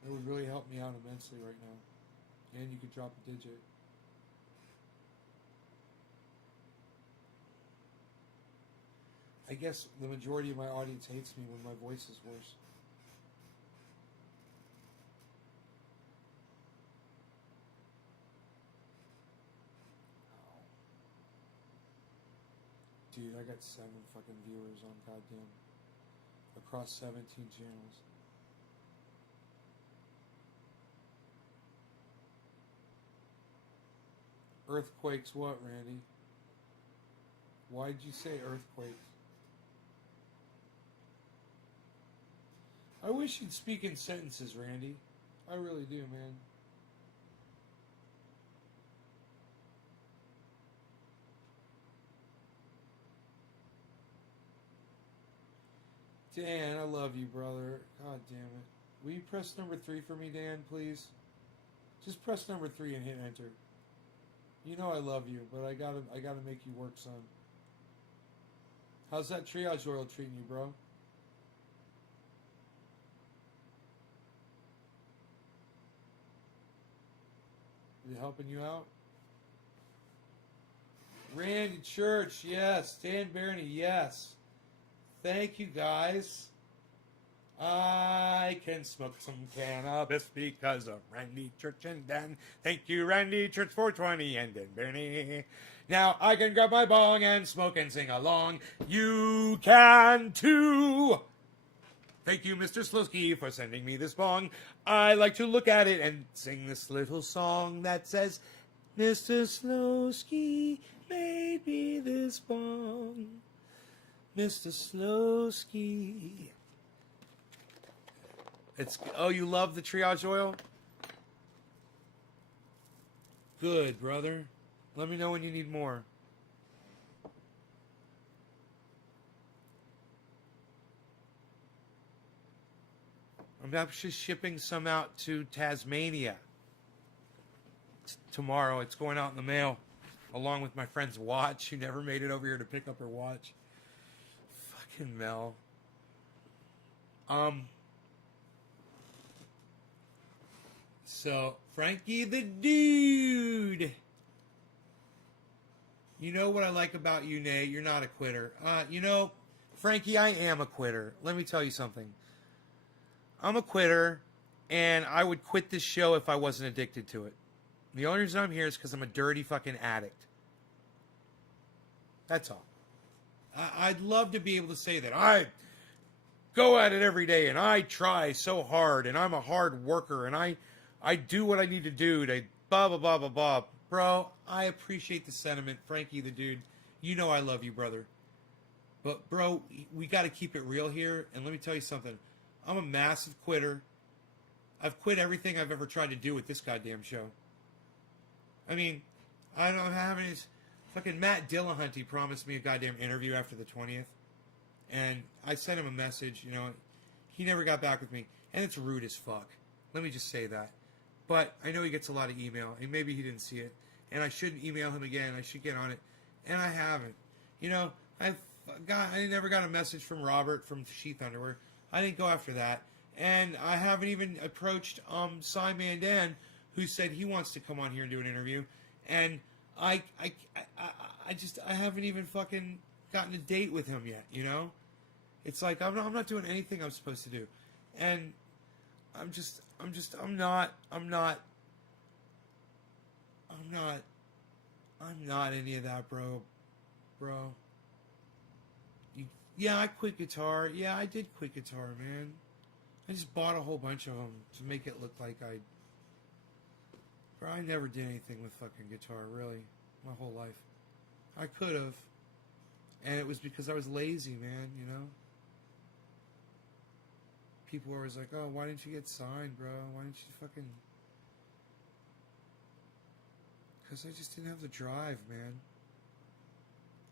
It would really help me out immensely right now. And you could drop a digit. I guess the majority of my audience hates me when my voice is worse. Dude, I got 7 fucking viewers on goddamn across 17 channels. Earthquakes what, Randy? Why'd you say earthquakes? I wish you'd speak in sentences, Randy. I really do, man. Dan, I love you, brother. God damn it. Will you press number 3 for me, Dan, please? Just press number 3 and hit enter. You know I love you, but I gotta make you work, son. How's that triage oil treating you, bro? Is it helping you out? Randy Church, yes. Dan Barney, yes. Thank you, guys. I can smoke some cannabis because of Randy Church and Dan. Thank you, Randy Church 420 and Dan Barney. Now I can grab my bong and smoke and sing along. You can too. Thank you, Mr. Slowski, for sending me this bong. I like to look at it and sing this little song that says, Mr. Slowski made me this bong. Mr. Slowski. Oh, you love the triage oil? Good, brother. Let me know when you need more. I'm actually shipping some out to Tasmania tomorrow. It's going out in the mail, along with my friend's watch, who never made it over here to pick up her watch. Fucking Mel. So, Frankie the Dude. You know what I like about you, Nate? You're not a quitter. Frankie, I am a quitter. Let me tell you something. I'm a quitter, and I would quit this show if I wasn't addicted to it. The only reason I'm here is because I'm a dirty fucking addict. That's all. I'd love to be able to say that. I go at it every day, and I try so hard, and I'm a hard worker, and I do what I need to do to blah, blah, blah, blah, blah. Bro, I appreciate the sentiment. Frankie the Dude, you know I love you, brother. But, bro, we got to keep it real here, and let me tell you something. I'm a massive quitter. I've quit everything I've ever tried to do with this goddamn show. I mean, I don't have any... Fucking Matt Dillahunty promised me a goddamn interview after the 20th. And I sent him a message, He never got back with me. And it's rude as fuck. Let me just say that. But I know he gets a lot of email. And maybe he didn't see it. And I shouldn't email him again. I should get on it. And I haven't. I never got a message from Robert from Sheath Underwear. I didn't go after that. And I haven't even approached Cy Mandan, who said he wants to come on here and do an interview. And I haven't even fucking gotten a date with him yet, It's like I'm not doing anything I'm supposed to do. And I'm not any of that, bro. Yeah, I quit guitar. Yeah, I did quit guitar, man. I just bought a whole bunch of them to make it look like Bro, I never did anything with fucking guitar, really. My whole life. I could have. And it was because I was lazy, man, People were always like, oh, why didn't you get signed, bro? Why didn't you fucking... Because I just didn't have the drive, man.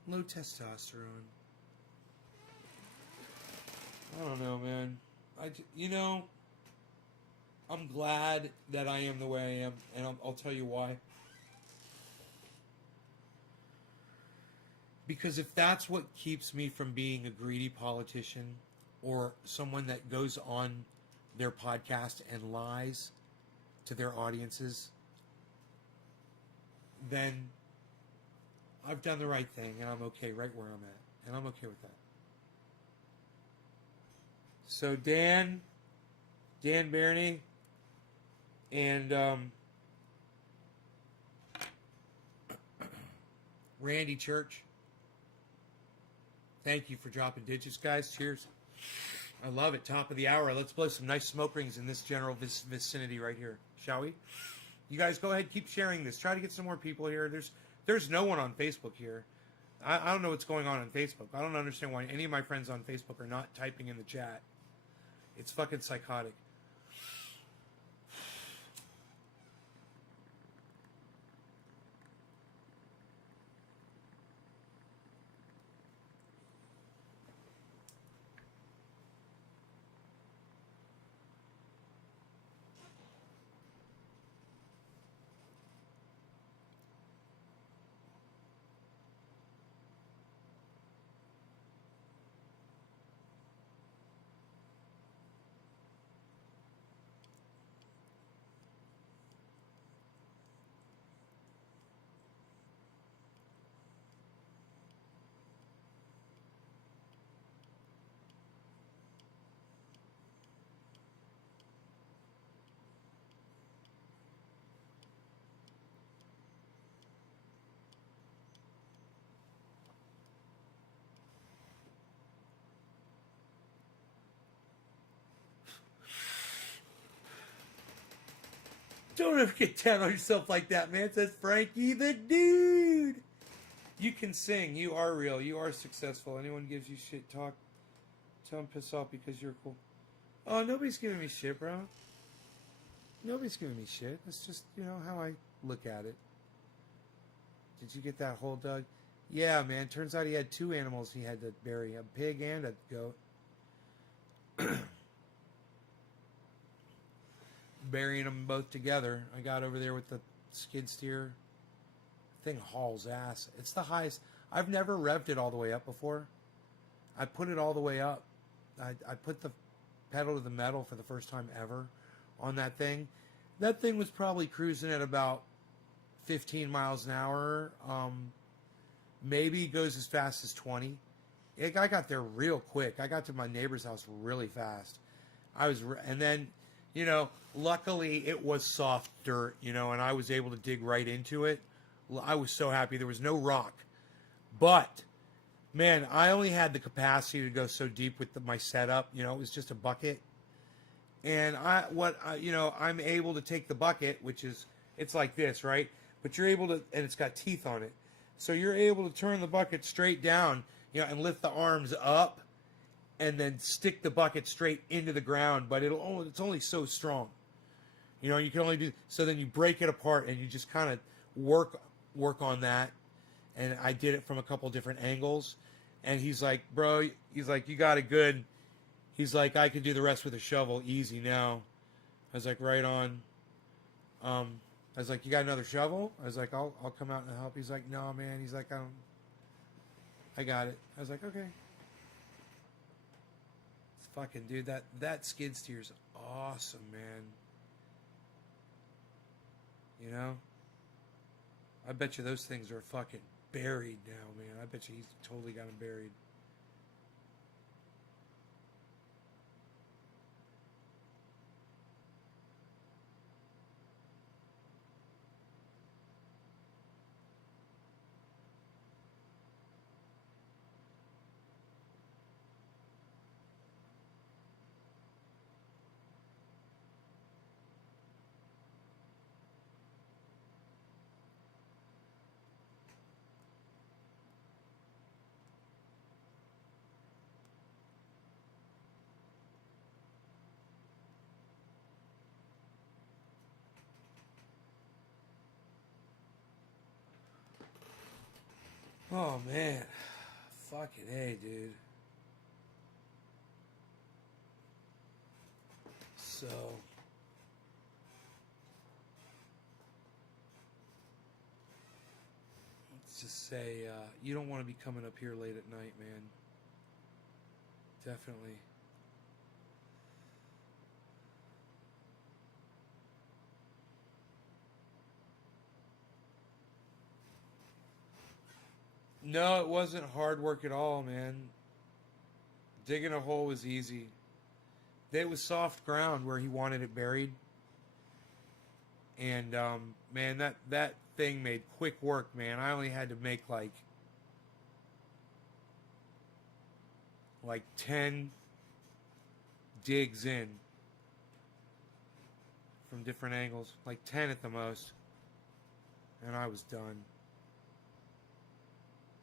Low testosterone. I don't know, man. I'm glad that I am the way I am, and I'll tell you why. Because if that's what keeps me from being a greedy politician or someone that goes on their podcast and lies to their audiences, then I've done the right thing, and I'm okay right where I'm at, and I'm okay with that. So Dan Barney, and Randy Church, thank you for dropping digits, guys. Cheers. I love it. Top of the hour. Let's blow some nice smoke rings in this general vicinity right here, shall we? You guys go ahead, keep sharing this. Try to get some more people here. There's no one on Facebook here. I don't know what's going on Facebook. I don't understand why any of my friends on Facebook are not typing in the chat. It's fucking psychotic. Don't ever get down on yourself like that, man. Says Frankie the dude. You can sing. You are real. You are successful. Anyone gives you shit, talk. Tell them piss off because you're cool. Oh, nobody's giving me shit, bro. Nobody's giving me shit. It's just, how I look at it. Did you get that hole dug? Yeah, man. Turns out he had 2 animals he had to bury. A pig and a goat. Burying them both together. I got over there with the skid steer. Thing hauls ass. It's the highest. I've never revved it all the way up before. I put it all the way up. I put the pedal to the metal for the first time ever on that thing. That thing was probably cruising at about 15 miles an hour. Maybe goes as fast as 20. I got there real quick. I got to my neighbor's house really fast. And then, luckily it was soft dirt, and I was able to dig right into it. I was so happy. There was no rock. But, man, I only had the capacity to go so deep with my setup. It was just a bucket. And I'm able to take the bucket, which is, it's like this, right? But you're able to, and it's got teeth on it. So you're able to turn the bucket straight down, and lift the arms up and then stick the bucket straight into the ground. But it's only so strong. You can only do, so then you break it apart and you just kind of work on that. And I did it from a couple different angles. And he's like, bro, he's like, you got it good. He's like, I can do the rest with a shovel easy now. I was like, right on. I was like, you got another shovel? I was like, I'll come out and help. He's like, no, man. He's like, I got it. I was like, okay. It's fucking, dude, that skid steer's awesome, man. I bet you those things are fucking buried now, man. I bet you he's totally got them buried. Oh, man. Fucking A, dude. So, let's just say, you don't want to be coming up here late at night, man. Definitely. No, it wasn't hard work at all, man. Digging a hole was easy. It was soft ground where he wanted it buried. And, man, that thing made quick work, man. I only had to make like 10 digs in from different angles. Like 10 at the most. And I was done.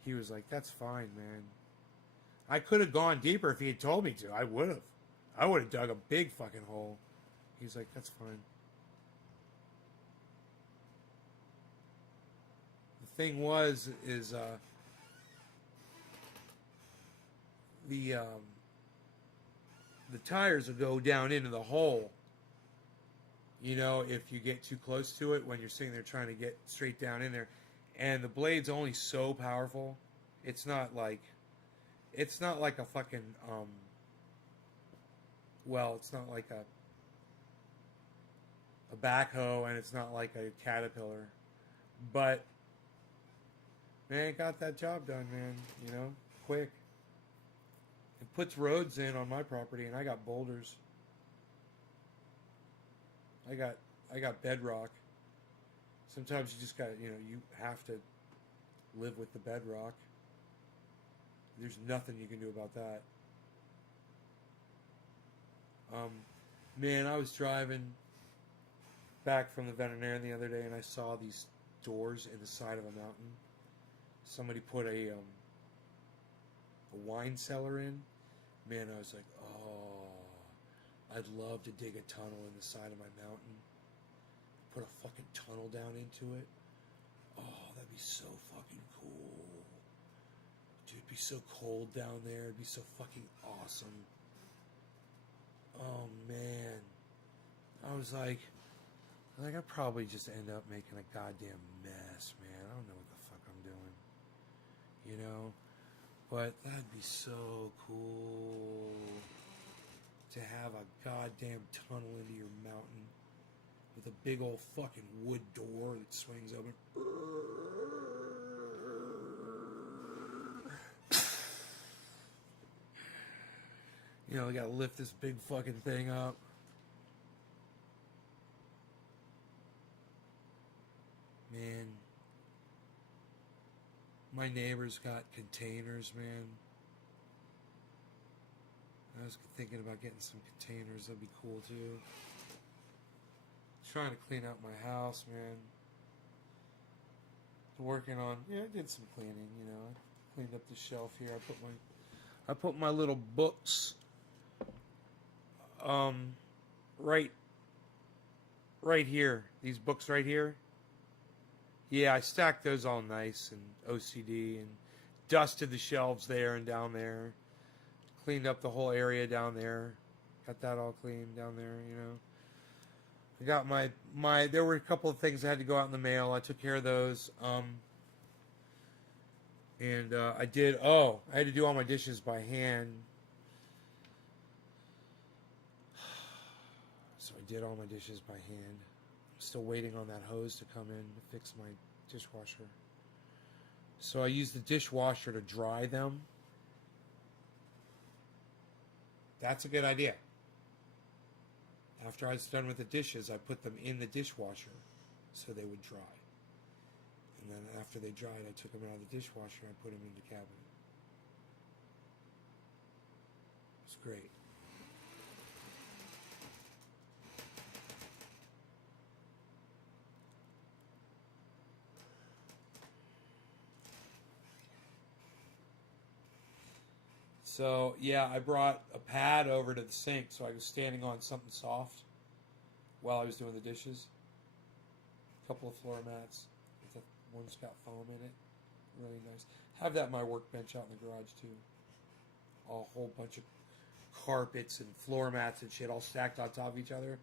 He was like, that's fine, man. I could have gone deeper if he had told me to. I would have. I would have dug a big fucking hole. He's like, that's fine. The thing is the tires will go down into the hole. If you get too close to it when you're sitting there trying to get straight down in there. And the blade's only so powerful. It's not like a fucking, it's not like a backhoe, and it's not like a Caterpillar. But, man, it got that job done, man, quick. It puts roads in on my property, and I got boulders. I got bedrock. Sometimes you just gotta, you have to live with the bedrock. There's nothing you can do about that. Man, I was driving back from the veterinarian the other day, and I saw these doors in the side of a mountain. Somebody put a wine cellar in. Man, I was like, oh, I'd love to dig a tunnel in the side of my mountain. Put a fucking tunnel down into it. Oh, that'd be so fucking cool. Dude, it'd be so cold down there. It'd be so fucking awesome. Oh, man. I was like, I'd probably just end up making a goddamn mess, man. I don't know what the fuck I'm doing. You know? But that'd be so cool to have a goddamn tunnel into your mountain with a big old fucking wood door that swings open. You know, I gotta lift this big fucking thing up. Man. My neighbor's got containers, man. I was thinking about getting some containers. That'd be cool, too. Trying to clean out my house, man. Working on... Yeah, I did some cleaning, you know. I cleaned up the shelf here. I put my little books... right here. These books right here. Yeah, I stacked those all nice and OCD and dusted the shelves there and down there. Cleaned up the whole area down there. Got that all clean down there, you know. I got my there were a couple of things that had to go out in the mail. I took care of those. And I had to do all my dishes by hand. So I did all my dishes by hand. Still waiting on that hose to come in to fix my dishwasher. So I used the dishwasher to dry them. That's a good idea. After I was done with the dishes, I put them in the dishwasher so they would dry. And then after they dried, I took them out of the dishwasher and I put them in the cabinet. It's great. So, yeah, I brought a pad over to the sink so I was standing on something soft while I was doing the dishes. A couple of floor mats. One's got foam in it. Really nice. Have that in my workbench out in the garage, too. A whole bunch of carpets and floor mats and shit all stacked on top of each other.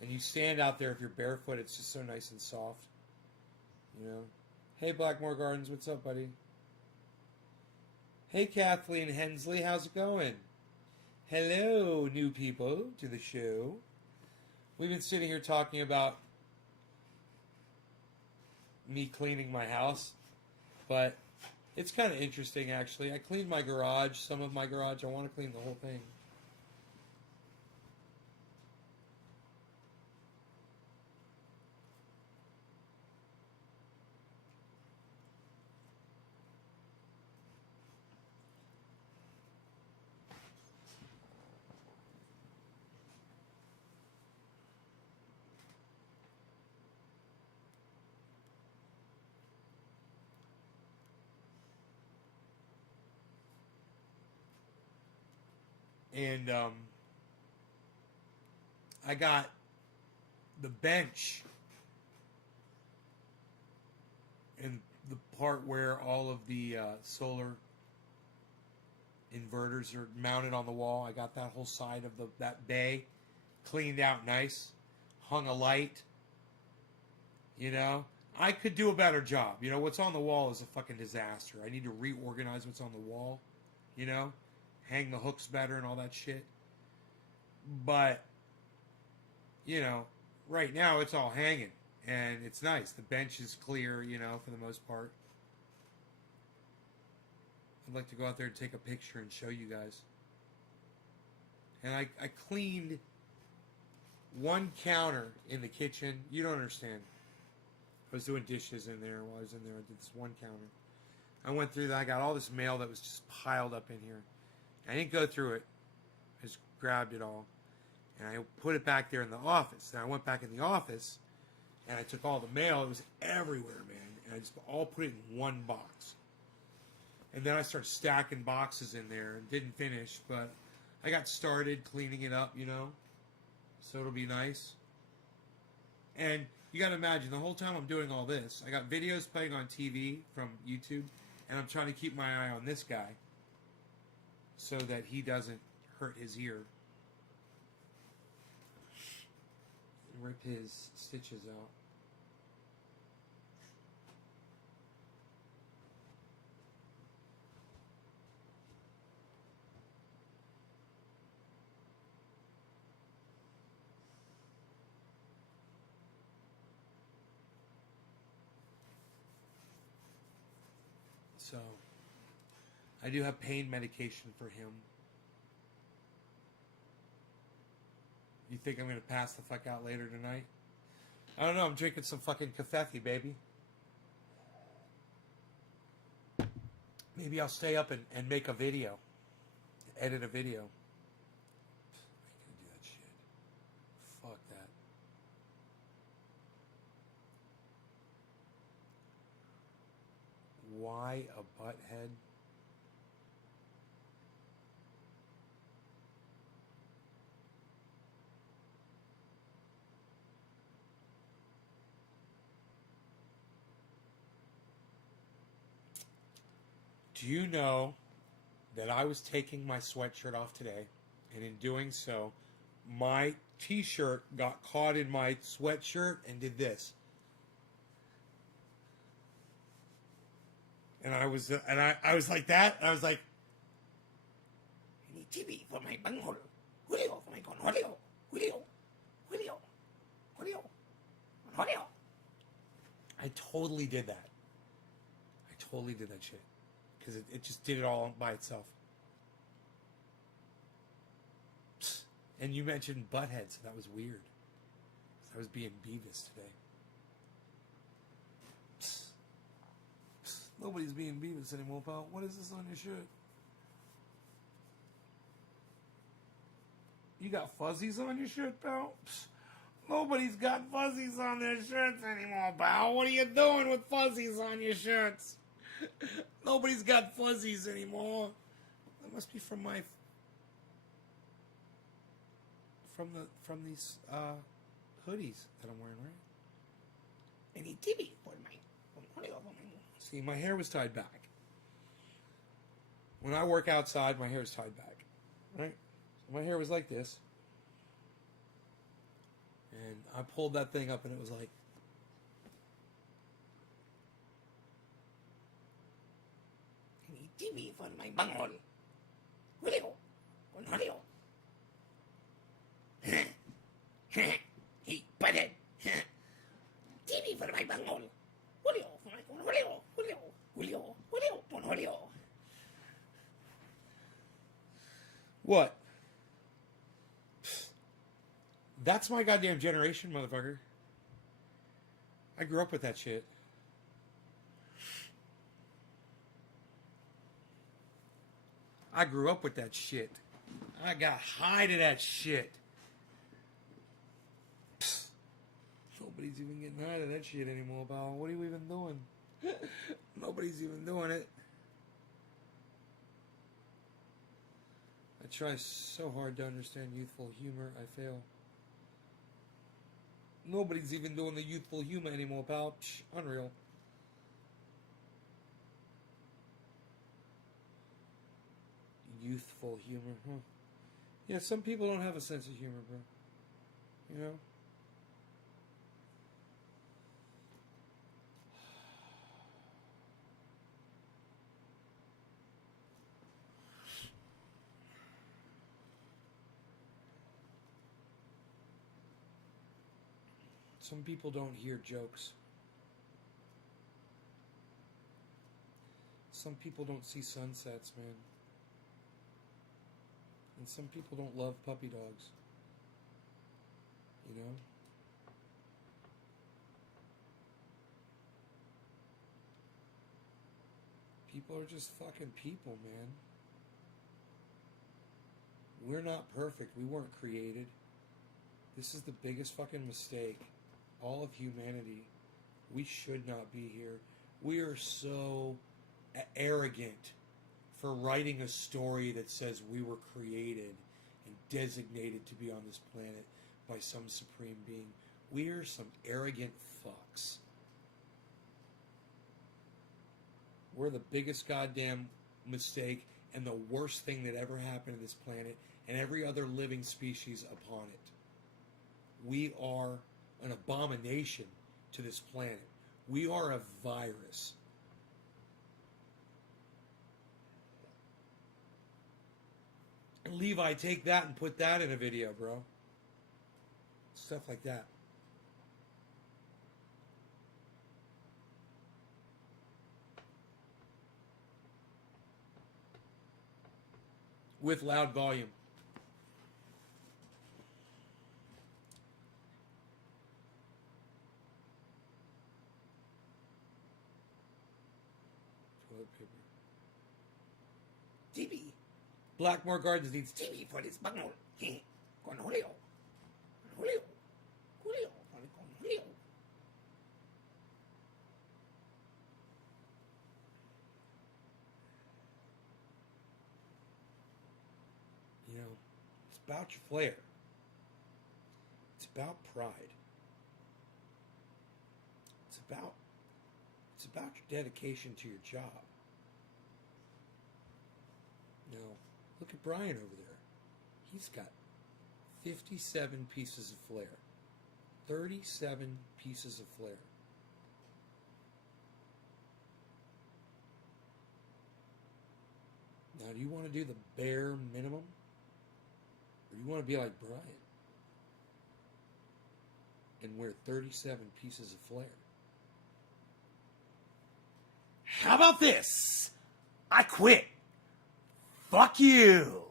And you stand out there if you're barefoot, it's just so nice and soft. You know? Hey, Blackmore Gardens, what's up, buddy? Hey, Kathleen Hensley, how's it going? Hello, new people to the show. We've been sitting here talking about me cleaning my house, but it's kind of interesting, actually. I cleaned my garage, some of my garage. I want to clean the whole thing. And I got the bench and the part where all of the solar inverters are mounted on the wall. I got that whole side of that bay cleaned out nice, hung a light. You know, I could do a better job. You know, what's on the wall is a fucking disaster. I need to reorganize what's on the wall. You know, hang the hooks better and all that shit. But, you know, right now it's all hanging. And it's nice. The bench is clear, you know, for the most part. I'd like to go out there and take a picture and show you guys. And I cleaned one counter in the kitchen. You don't understand. I was doing dishes in there while I was in there. I did this one counter. I went through that. I got all this mail that was just piled up in here. I didn't go through it. I just grabbed it all. And I put it back there in the office. Then I went back in the office And I took all the mail. It was everywhere, man. And I just all put it in one box. And then I started stacking boxes in there and didn't finish, but I got started cleaning it up, you know. So it'll be nice. And you got to imagine, the whole time I'm doing all this, I got videos playing on TV from YouTube, and I'm trying to keep my eye on this guy so that he doesn't hurt his ear. Rip his stitches out. So, I do have pain medication for him. You think I'm going to pass the fuck out later tonight? I don't know. I'm drinking some fucking kefefe, baby. Maybe I'll stay up and make a video. Edit a video. I ain't gonna do that shit. Fuck that. Why a butthead? Do you know that I was taking my sweatshirt off today, and in doing so, my t-shirt got caught in my sweatshirt and did this. And I was like that. And I was like, I need TV for my bunghole. Julio for my Julio. I totally did that. I totally did that shit. Because it just did it all by itself. And you mentioned butthead, so that was weird. I was being Beavis today. Nobody's being Beavis anymore, pal. What is this on your shirt? You got fuzzies on your shirt, pal? Nobody's got fuzzies on their shirts anymore, pal. What are you doing with fuzzies on your shirts? Nobody's got fuzzies anymore. That must be from my... From these hoodies that I'm wearing, right? I need TV for my... See, my hair was tied back. When I work outside, my hair is tied back. Right? So my hair was like this. And I pulled that thing up and it was like... I need TV for my bunghole. Julio. Julio. He butted. TV for my bunghole. Julio for my Julio. Julio. What? That's my goddamn generation, motherfucker. I grew up with that shit. I grew up with that shit. I got high to that shit. Nobody's even getting high to that shit anymore, pal. What are you even doing? Nobody's even doing it. I try so hard to understand youthful humor, I fail. Nobody's even doing the youthful humor anymore, pal. Psh, unreal. Youthful humor, huh? Yeah, some people don't have a sense of humor, bro. You know? Some people don't hear jokes. Some people don't see sunsets, man. And some people don't love puppy dogs. You know? People are just fucking people, man. We're not perfect. We weren't created. This is the biggest fucking mistake all of humanity, we should not be here. We are so arrogant for writing a story that says we were created and designated to be on this planet by some supreme being. We are some arrogant fucks. We're the biggest goddamn mistake and the worst thing that ever happened to this planet and every other living species upon it. We are an abomination to this planet. We are a virus. And Levi, take that and put that in a video, bro. Stuff like that. With loud volume. Toilet paper. TV. Blackmore Gardens needs TV for this bungalow. Con Julio. Julio. Julio. Con Julio. You know, it's about your flair. It's about pride. It's about your dedication to your job. Now, look at Brian over there. He's got 57 pieces of flair. 37 pieces of flair. Now, do you want to do the bare minimum? Or do you want to be like Brian and wear 37 pieces of flair? How about this? I quit. Fuck you.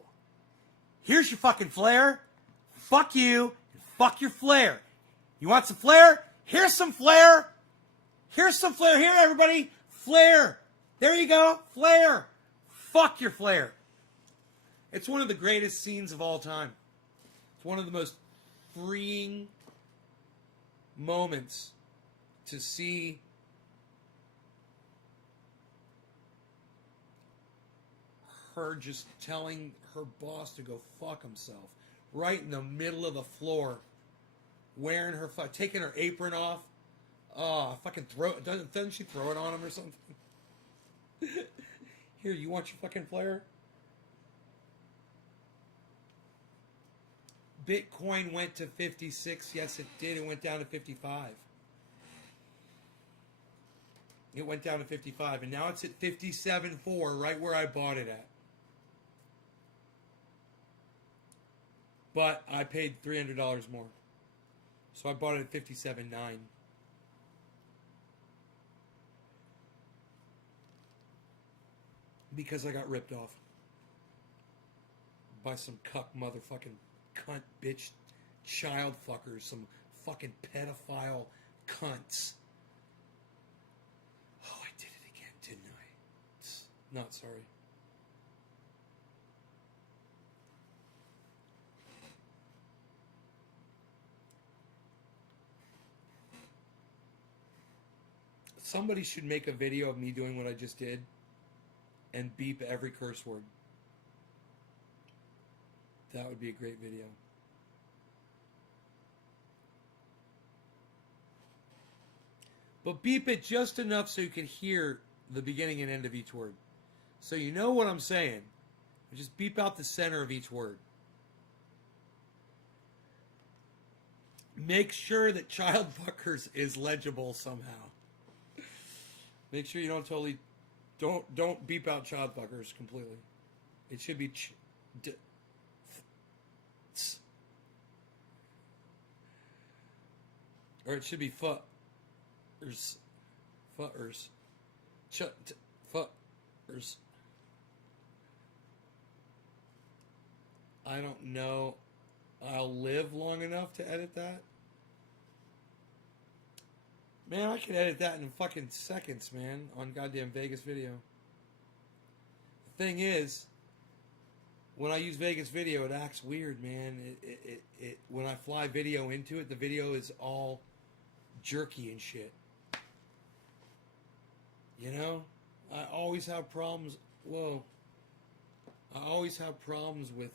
Here's your fucking flair. Fuck you. And fuck your flair. You want some flair? Here's some flair. Here's some flair. Here, everybody. Flair. There you go. Flair. Fuck your flair. It's one of the greatest scenes of all time. It's one of the most freeing moments to see her just telling her boss to go fuck himself right in the middle of the floor, wearing her taking her apron off. Oh, fucking doesn't she throw it on him or something? Here, you want your fucking flair? Bitcoin went to 56. Yes, it did. It went down to 55. It went down to 55, and now it's at 57.4, right where I bought it at. But I paid $300 more. So I bought it at 57.9. Because I got ripped off by some cuck motherfucking cunt bitch child fuckers, some fucking pedophile cunts. Oh, I did it again, didn't I? Not sorry. Somebody should make a video of me doing what I just did and beep every curse word. That would be a great video. But beep it just enough so you can hear the beginning and end of each word. So you know what I'm saying. Just beep out the center of each word. Make sure that child fuckers is legible somehow. Make sure you don't beep out child fuckers completely. It should be or it should be futters. Futters. I don't know. I'll live long enough to edit that. Man, I can edit that in fucking seconds, man, on goddamn Vegas Video. The thing is, when I use Vegas Video, it acts weird, man. It when I fly video into it, the video is all jerky and shit. You know? I always have problems. Whoa. I always have problems with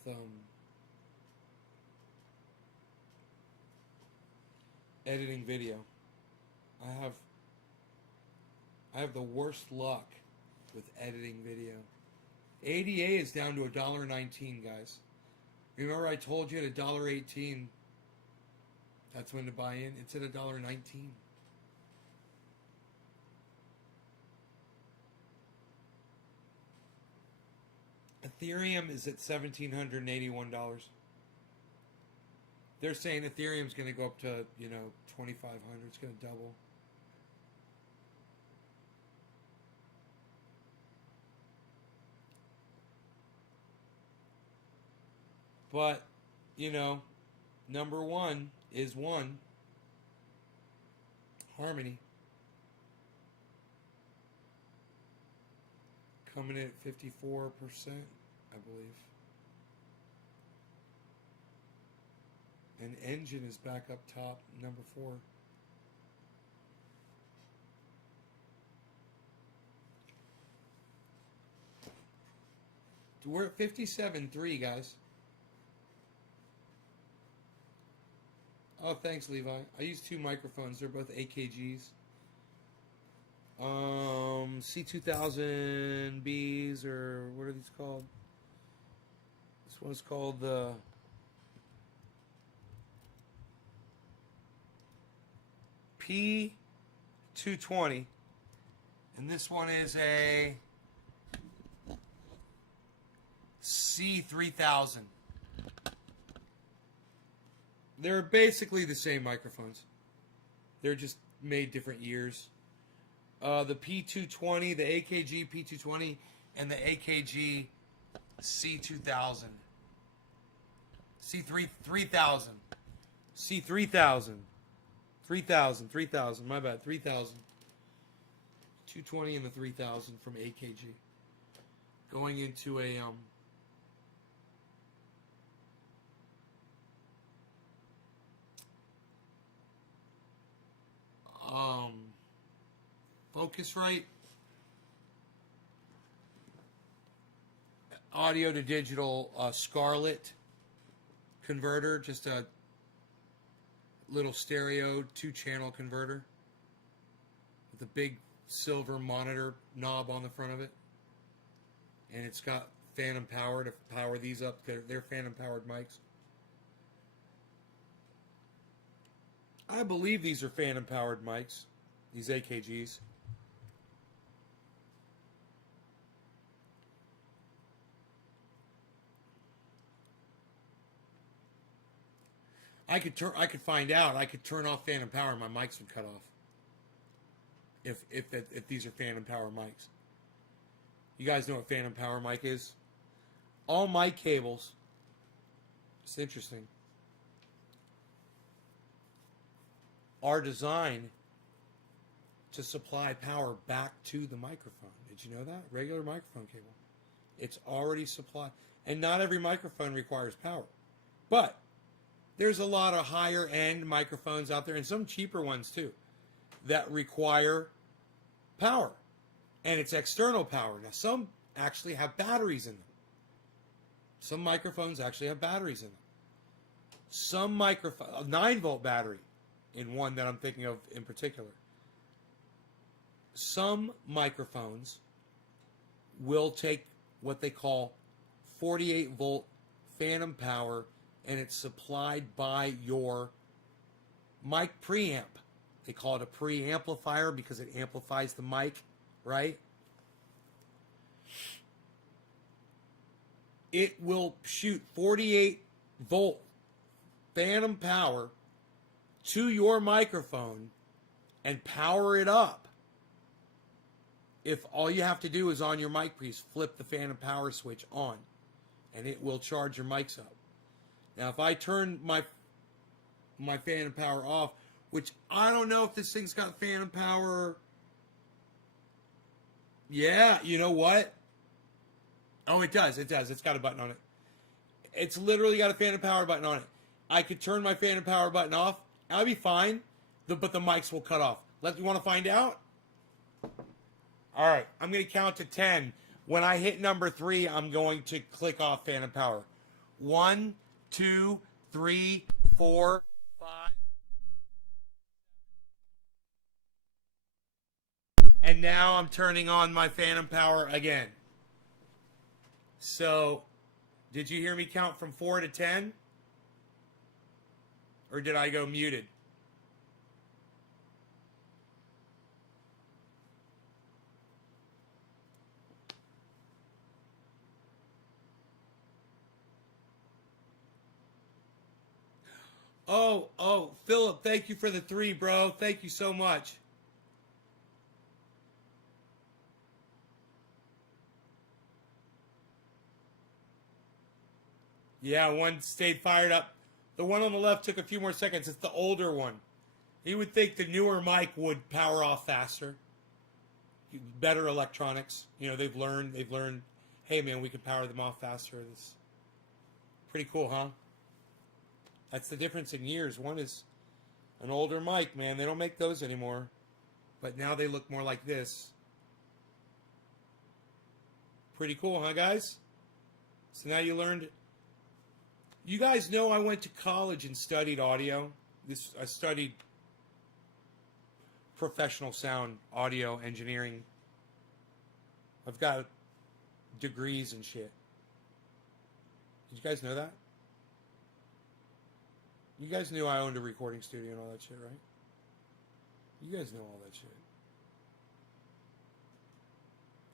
editing video. I have the worst luck with editing video. ADA is down to $1.19, guys. Remember I told you at $1.18 that's when to buy in? It's at $1.19. Ethereum is at $1,781. They're saying Ethereum's going to go up to, 2,500. It's going to double. But, number one is one. Harmony. Coming in at 54%, I believe. And Engine is back up top, number 4. We're at 57.3, guys. Oh, thanks, Levi. I use 2 microphones. They're both AKGs. C2000Bs, or what are these called? This one's called the P220, and this one is a C3000. They're basically the same microphones. They're just made different years. The P220, the AKG P220, and the AKG C2000. C3000. C3000. 3000, my bad, 3000. 220 and the 3000 from AKG. Going into a, Focusrite audio to digital Scarlett converter, just a little stereo 2-channel converter with a big silver monitor knob on the front of it, and it's got phantom power to power these up. They're phantom powered mics. I believe these are phantom powered mics, these AKGs. I could find out. I could turn off phantom power and my mics would cut off. If these are phantom power mics. You guys know what phantom power mic is? All mic cables. It's interesting. Are designed to supply power back to the microphone. Did you know that? Regular microphone cable. It's already supplied. And not every microphone requires power. But there's a lot of higher end microphones out there, and some cheaper ones too, that require power. And it's external power. Now, some actually have batteries in them. Some microphones actually have batteries in them. Some microphone, a 9-volt battery in one that I'm thinking of in particular. Some microphones will take what they call 48-volt phantom power, and it's supplied by your mic preamp. They call it a preamplifier because it amplifies the mic, right? It will shoot 48-volt phantom power to your microphone and power it up. If all you have to do is on your mic piece, flip the phantom power switch on, and it will charge your mics up. Now, if I turn my phantom power off, which I don't know if this thing's got phantom power. Yeah, you know what? Oh, it does. It does. It's got a button on it. It's literally got a phantom power button on it. I could turn my phantom power button off. I'll be fine. but the mics will cut off. You want to find out? All right, I'm going to count to 10. When I hit number 3, I'm going to click off Phantom Power. 1, 2, 3, 4, 5. And now I'm turning on my Phantom Power again. So, did you hear me count from 4 to 10? Or did I go muted? Oh, Philip, thank you for the 3, bro. Thank you so much. Yeah, one stayed fired up. The one on the left took a few more seconds. It's the older one. You would think the newer mic would power off faster. Better electronics. You know, they've learned, hey man, we can power them off faster. It's pretty cool, huh? That's the difference in years. One is an older mic, man. They don't make those anymore. But now they look more like this. Pretty cool, huh, guys? So now you learned. You guys know I went to college and studied audio. I studied professional sound, audio engineering. I've got degrees and shit. Did you guys know that? You guys knew I owned a recording studio and all that shit, right? You guys know all that shit.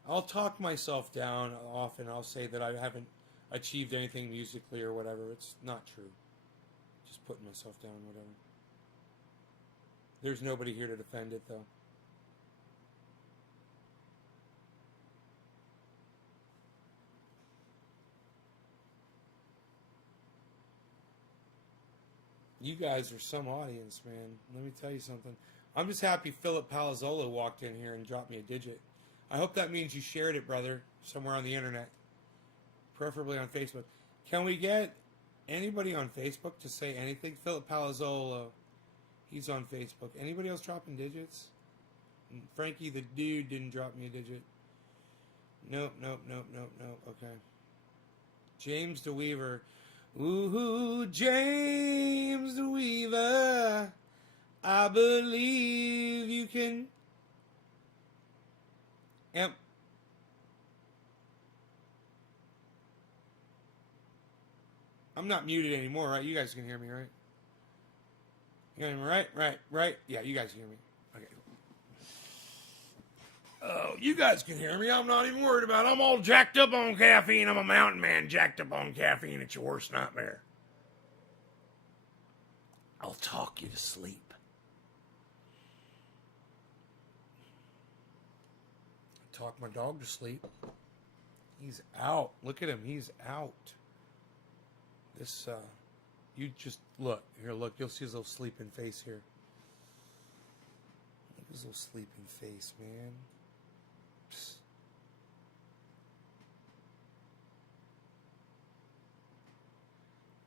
I'll talk myself down often. I'll say that I haven't achieved anything musically or whatever. It's not true. Just putting myself down, whatever. There's nobody here to defend it, though. You guys are some audience, man. Let me tell you something. I'm just happy Philip Palazzolo walked in here and dropped me a digit. I hope that means you shared it, brother, somewhere on the internet. Preferably on Facebook. Can we get anybody on Facebook to say anything? Philip Palazzolo, he's on Facebook. Anybody else dropping digits? Frankie the dude didn't drop me a digit. Nope. Okay. James DeWeaver. Ooh, James DeWeaver. I believe you can. Yep. I'm not muted anymore, right? You guys can hear me, right? You hear me, right? Yeah, you guys can hear me. Okay. Oh, you guys can hear me. I'm not even worried about it. I'm all jacked up on caffeine. I'm a mountain man jacked up on caffeine. It's your worst nightmare. I'll talk you to sleep. Talk my dog to sleep. He's out. Look at him. He's out. This, you just look. Here, look. You'll see his little sleeping face here. Look at his little sleeping face, man. Psst.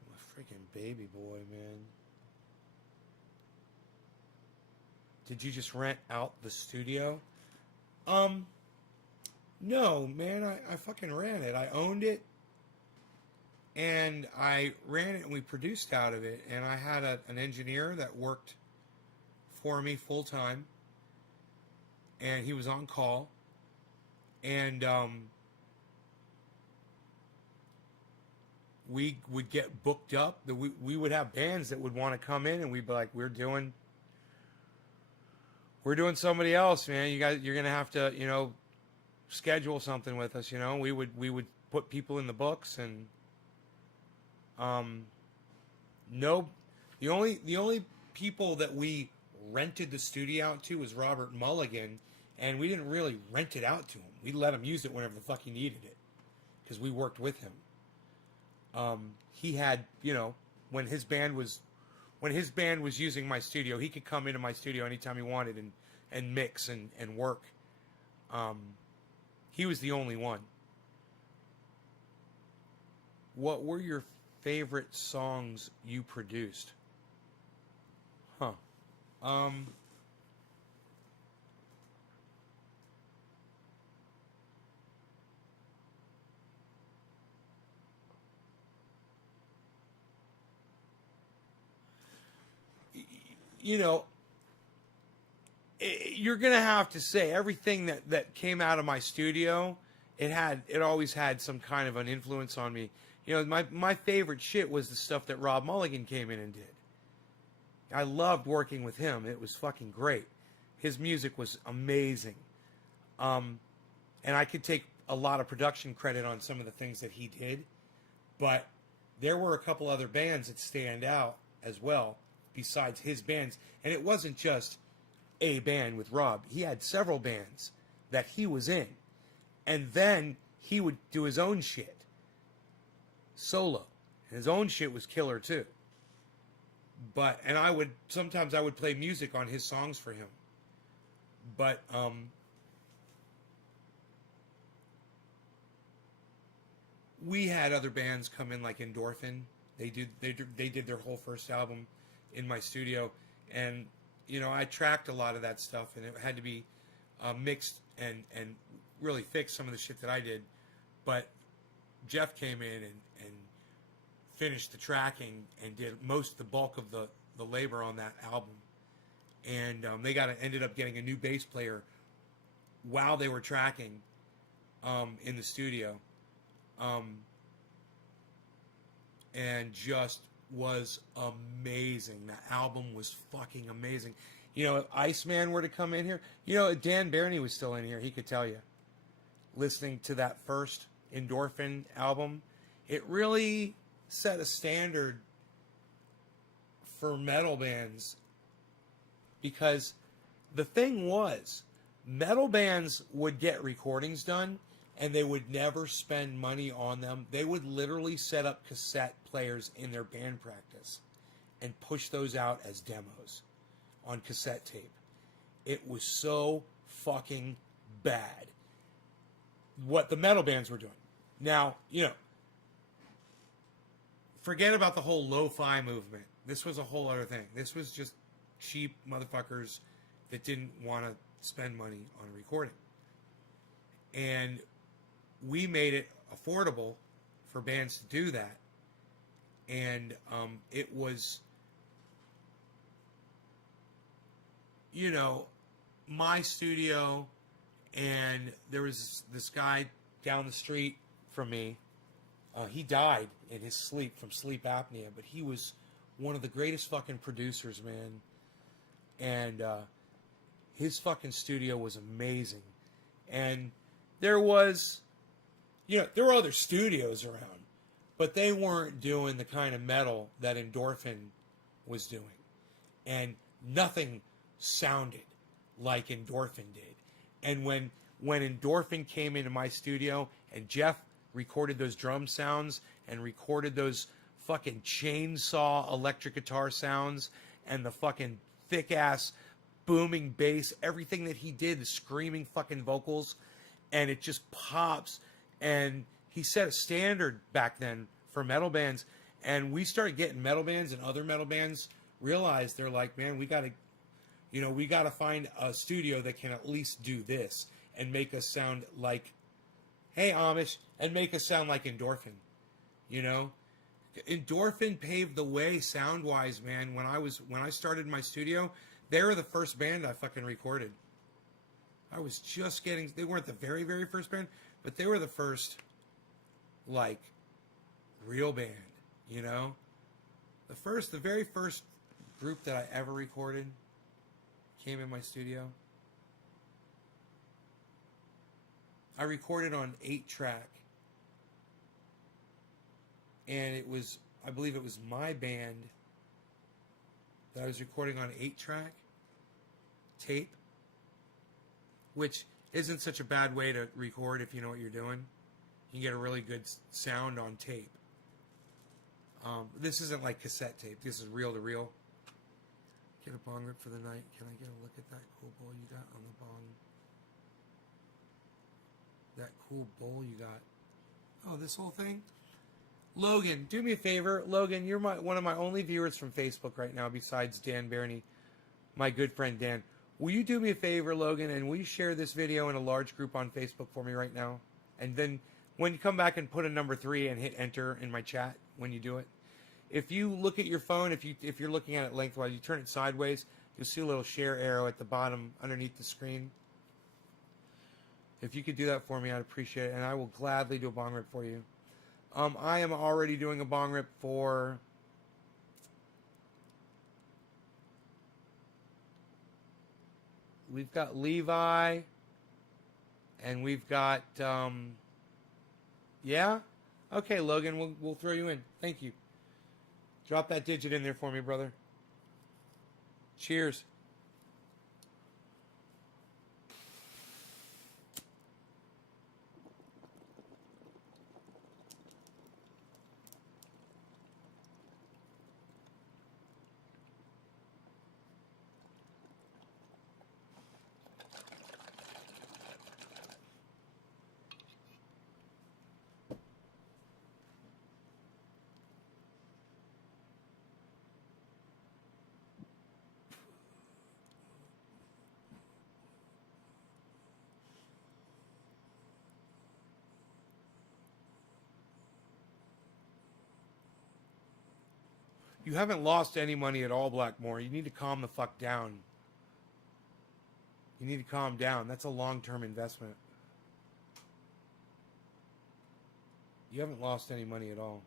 My freaking baby boy, man. Did you just rent out the studio? No, man. I fucking ran it. I owned it. And I ran it and we produced out of it. And I had an engineer that worked for me full time. And he was on call. And we would get booked up. We would have bands that would want to come in and we'd be like, we're doing somebody else, man. You guys, you're going to have to, schedule something with us, We would put people in the books and no, the only people that we rented the studio out to was Robert Mulligan, and we didn't really rent it out to him. We let him use it whenever the fuck he needed it, because we worked with him. He had, when his band was using my studio, he could come into my studio anytime he wanted and mix and work. He was the only one. What were your favorite songs you produced? Huh. Um, you know, you're gonna have to say everything that came out of my studio. It always had some kind of an influence on me. You know, my favorite shit was the stuff that Rob Mulligan came in and did. I loved working with him. It was fucking great. His music was amazing. And I could take a lot of production credit on some of the things that he did, but there were a couple other bands that stand out as well besides his bands. And it wasn't just a band with Rob. He had several bands that he was in. And then he would do his own shit solo. And his own shit was killer too. And sometimes I would play music on his songs for him. But we had other bands come in like Endorphin. They did their whole first album in my studio, and you know, I tracked a lot of that stuff, and it had to be mixed and really fix some of the shit that I did. But Jeff came in and finished the tracking and did most of the bulk of the labor on that album. And they ended up getting a new bass player while they were tracking in the studio. And just was amazing. The album was fucking amazing. You know, if Iceman were to come in here, you know, if Dan Barney was still in here, he could tell you. Listening to that first Endorphin album, it really set a standard for metal bands, because the thing was, metal bands would get recordings done and they would never spend money on them. They would literally set up cassette players in their band practice and push those out as demos on cassette tape. It was so fucking bad what the metal bands were doing. Now, you know, forget about the whole lo-fi movement. This was a whole other thing. This was just cheap motherfuckers that didn't want to spend money on recording. And we made it affordable for bands to do that. And it was, you know, my studio, and there was this guy down the street from me. He died in his sleep from sleep apnea, but he was one of the greatest fucking producers, man. And his fucking studio was amazing. And there was, you know, there were other studios around, but they weren't doing the kind of metal that Endorphin was doing. And nothing sounded like Endorphin did. And when Endorphin came into my studio and Jeff recorded those drum sounds and recorded those fucking chainsaw electric guitar sounds and the fucking thick ass booming bass, everything that he did, the screaming fucking vocals, and it just pops. And he set a standard back then for metal bands, and we started getting metal bands, and other metal bands realized, they're like, man, we gotta find a studio that can at least do this and make us sound like, hey Amish, and make us sound like Endorphin. You know, Endorphin paved the way sound wise, man. When I started my studio, they were the first band I fucking recorded. I was just getting, they weren't the very, very first band, but they were the first, like, real band, you know? The very first group that I ever recorded came in my studio. I recorded on 8-track. And it was, I believe it was my band that I was recording on 8-track tape, which isn't such a bad way to record if you know what you're doing. You can get a really good sound on tape. This isn't like cassette tape. This is reel to reel. Get a bong rip for the night. Can I get a look at that cool bowl you got on the bong? That cool bowl you got. Oh, this whole thing? Logan, do me a favor. Logan, you're one of my only viewers from Facebook right now besides Dan Barney. my good friend Dan. Will you do me a favor, Logan, and will you share this video in a large group on Facebook for me right now? And then when you come back and put a number 3 and hit enter in my chat when you do it. If you look at your phone, if you're looking at it lengthwise, you turn it sideways, you'll see a little share arrow at the bottom underneath the screen. If you could do that for me, I'd appreciate it, and I will gladly do a bong rip for you. I am already doing a bong rip for... We've got Levi, and we've got, yeah? Okay, Logan, we'll throw you in. Thank you. Drop that digit in there for me, brother. Cheers. You haven't lost any money at all, Blackmore. You need to calm the fuck down. You need to calm down. That's a long-term investment. You haven't lost any money at all.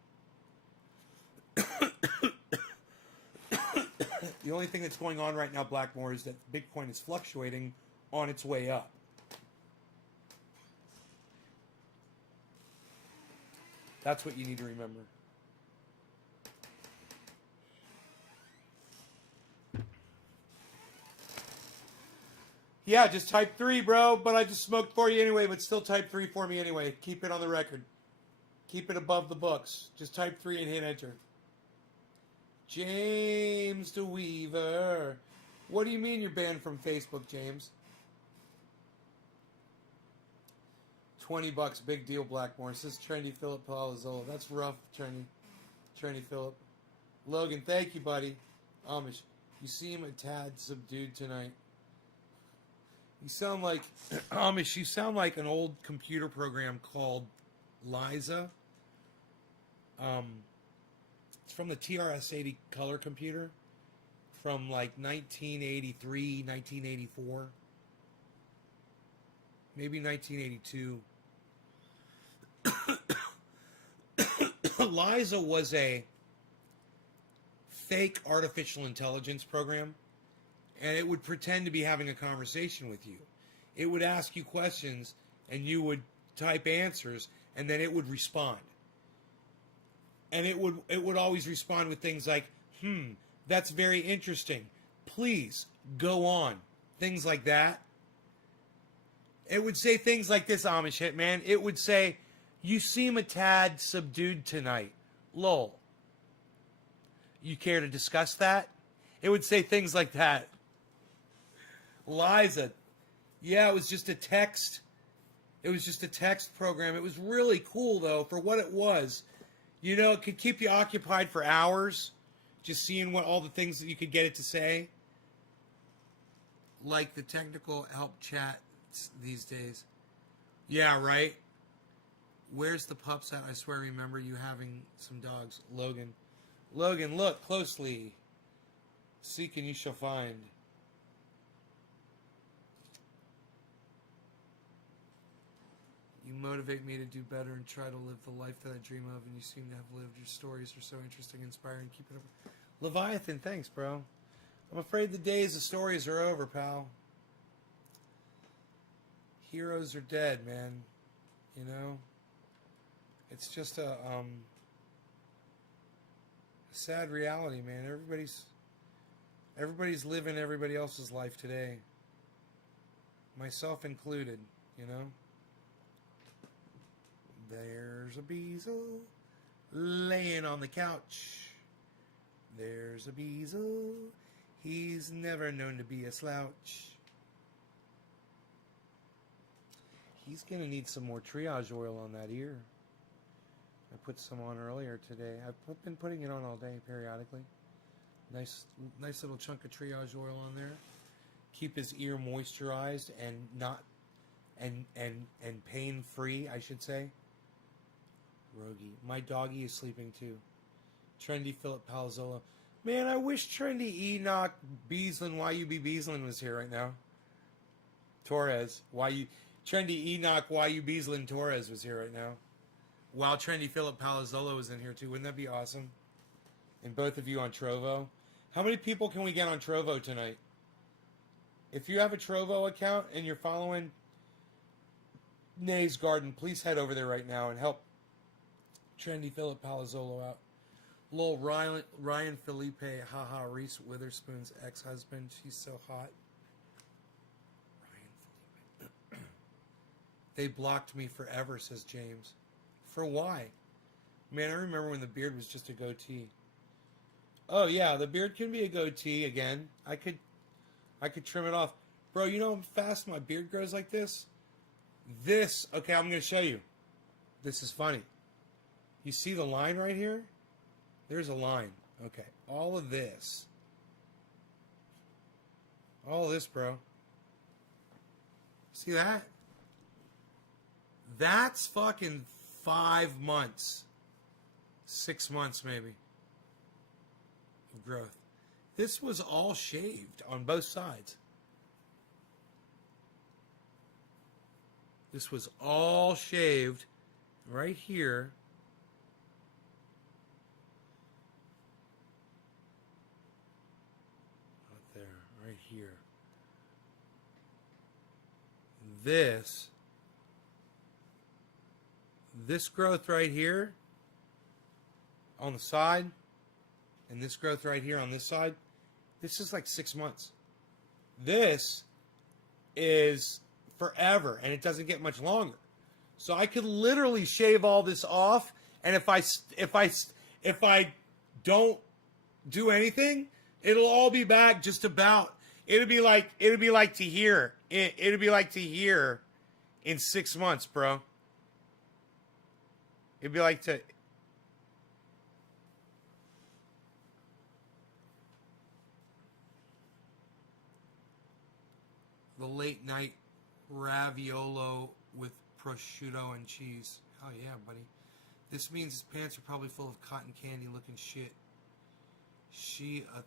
The only thing that's going on right now, Blackmore, is that Bitcoin is fluctuating on its way up. That's what you need to remember. Yeah, just type 3, bro. But I just smoked for you anyway, but still type 3 for me anyway. Keep it on the record. Keep it above the books. Just type 3 and hit enter. James DeWeaver. What do you mean you're banned from Facebook, James? $20, big deal, Blackmore. Says Trendy Philip Palazzolo. That's rough, Trendy Philip. Logan, thank you, buddy. Amish, you seem a tad subdued tonight. You sound like, Amish, you sound like an old computer program called Liza. It's from the TRS-80 color computer from like 1983, 1984. Maybe 1982. Liza was a fake artificial intelligence program. And it would pretend to be having a conversation with you. It would ask you questions, and you would type answers, and then it would respond. And it would always respond with things like, that's very interesting. Please, go on. Things like that. It would say things like this, Amish Hitman. It would say, you seem a tad subdued tonight. Lol. You care to discuss that? It would say things like that. Liza. Yeah, it was just a text. It was just a text program. It was really cool, though, for what it was. You know, it could keep you occupied for hours, just seeing what all the things that you could get it to say. Like the technical help chats these days. Yeah, right? Where's the pups at? I swear I remember you having some dogs. Logan. Logan, look closely. Seek and you shall find. You motivate me to do better and try to live the life that I dream of, and you seem to have lived. Your stories are so interesting and inspiring. Keep it up. Leviathan, thanks, bro. I'm afraid the days of stories are over, pal. Heroes are dead, man. You know? It's just a sad reality, man. Everybody's living everybody else's life today. Myself included, you know? There's a Beazle laying on the couch. There's a Beazle. He's never known to be a slouch. He's going to need some more triage oil on that ear. I put some on earlier today. I've been putting it on all day periodically. Nice, nice little chunk of triage oil on there. Keep his ear moisturized and not, and pain free, I should say. Rogie, my doggy is sleeping too. Trendy Philip Palazzolo. Man, I wish Trendy Enoch Beaslin, YUB Beaslin was here right now. Torres, Trendy Enoch YU Beaslin Torres was here right now. While Trendy Philip Palazzolo was in here too. Wouldn't that be awesome? And both of you on Trovo. How many people can we get on Trovo tonight? If you have a Trovo account and you're following Nay's Garden, please head over there right now and help Trendy Philip Palazzolo out. Lil Ryan Felipe, haha, Reese Witherspoon's ex-husband. She's so hot. Ryan Felipe. They blocked me forever, says James. For why? Man, I remember when the beard was just a goatee. Oh yeah, the beard can be a goatee again. I could trim it off. Bro, you know how fast my beard grows like this? Okay, I'm going to show you. This is funny. You see the line right here? There's a line. Okay, all of this, bro. See that? That's fucking 5 months. 6 months, maybe, of growth. This was all shaved on both sides. This was all shaved right here. Right there, right here. This growth right here on the side, and this growth right here on this side, this is like 6 months. This is forever, and it doesn't get much longer. So I could literally shave all this off, and if I don't do anything, it'll all be back just about. It'll be like to here. It'll be like to here in 6 months, bro. It'd be like to. The late night raviolo with prosciutto and cheese. Oh yeah, buddy. This means his pants are probably full of cotton candy looking shit. She a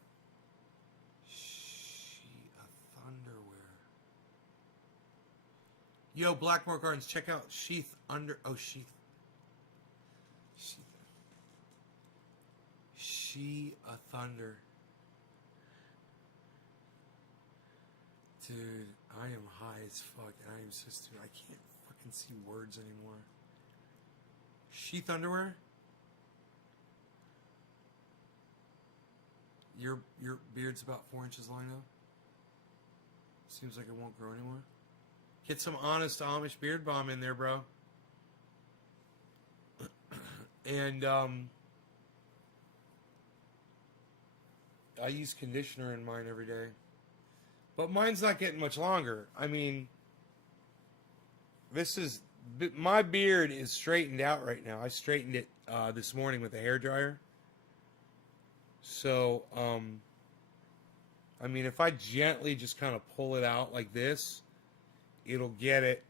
thunderwear. Yo, Blackmore Gardens, check out Sheath Under. Oh, Sheath. She a thunder. Dude, I am high as fuck, and I am so stupid. I can't fucking see words anymore. Sheath underwear? Your beard's about 4 inches long now? Seems like it won't grow anymore. Get some honest Amish beard balm in there, bro. And, I use conditioner in mine every day. But mine's not getting much longer. I mean, my beard is straightened out right now. I straightened it this morning with a hairdryer. So, I mean, if I gently just kind of pull it out like this, it'll get it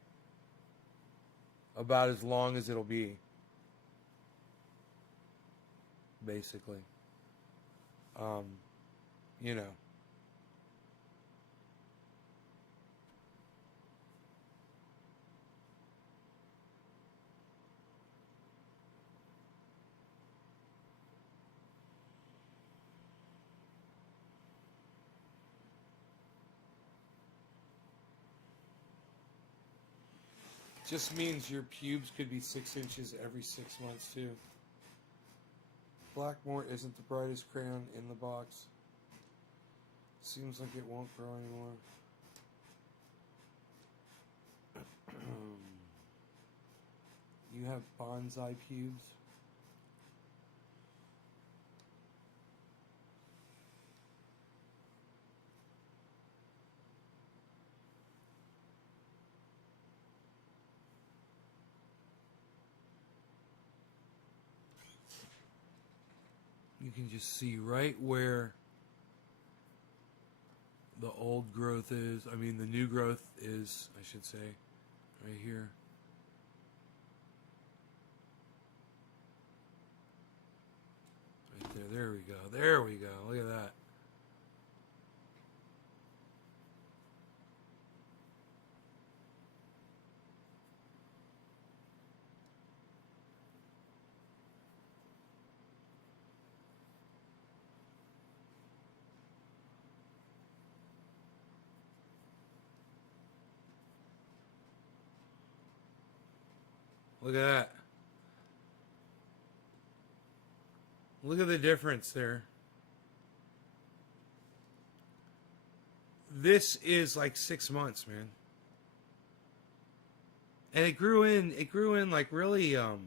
about as long as it'll be. Basically. You know. Just means your pubes could be 6 inches every 6 months, too. Blackmore isn't the brightest crayon in the box. Seems like it won't grow anymore. You have bonsai pubes? You can just see right where the old growth is. I mean, the new growth is, I should say, right here. Right there. There we go. There we go. Look at that. Look at that. Look at the difference there. This is like 6 months, man. And it grew in like really, it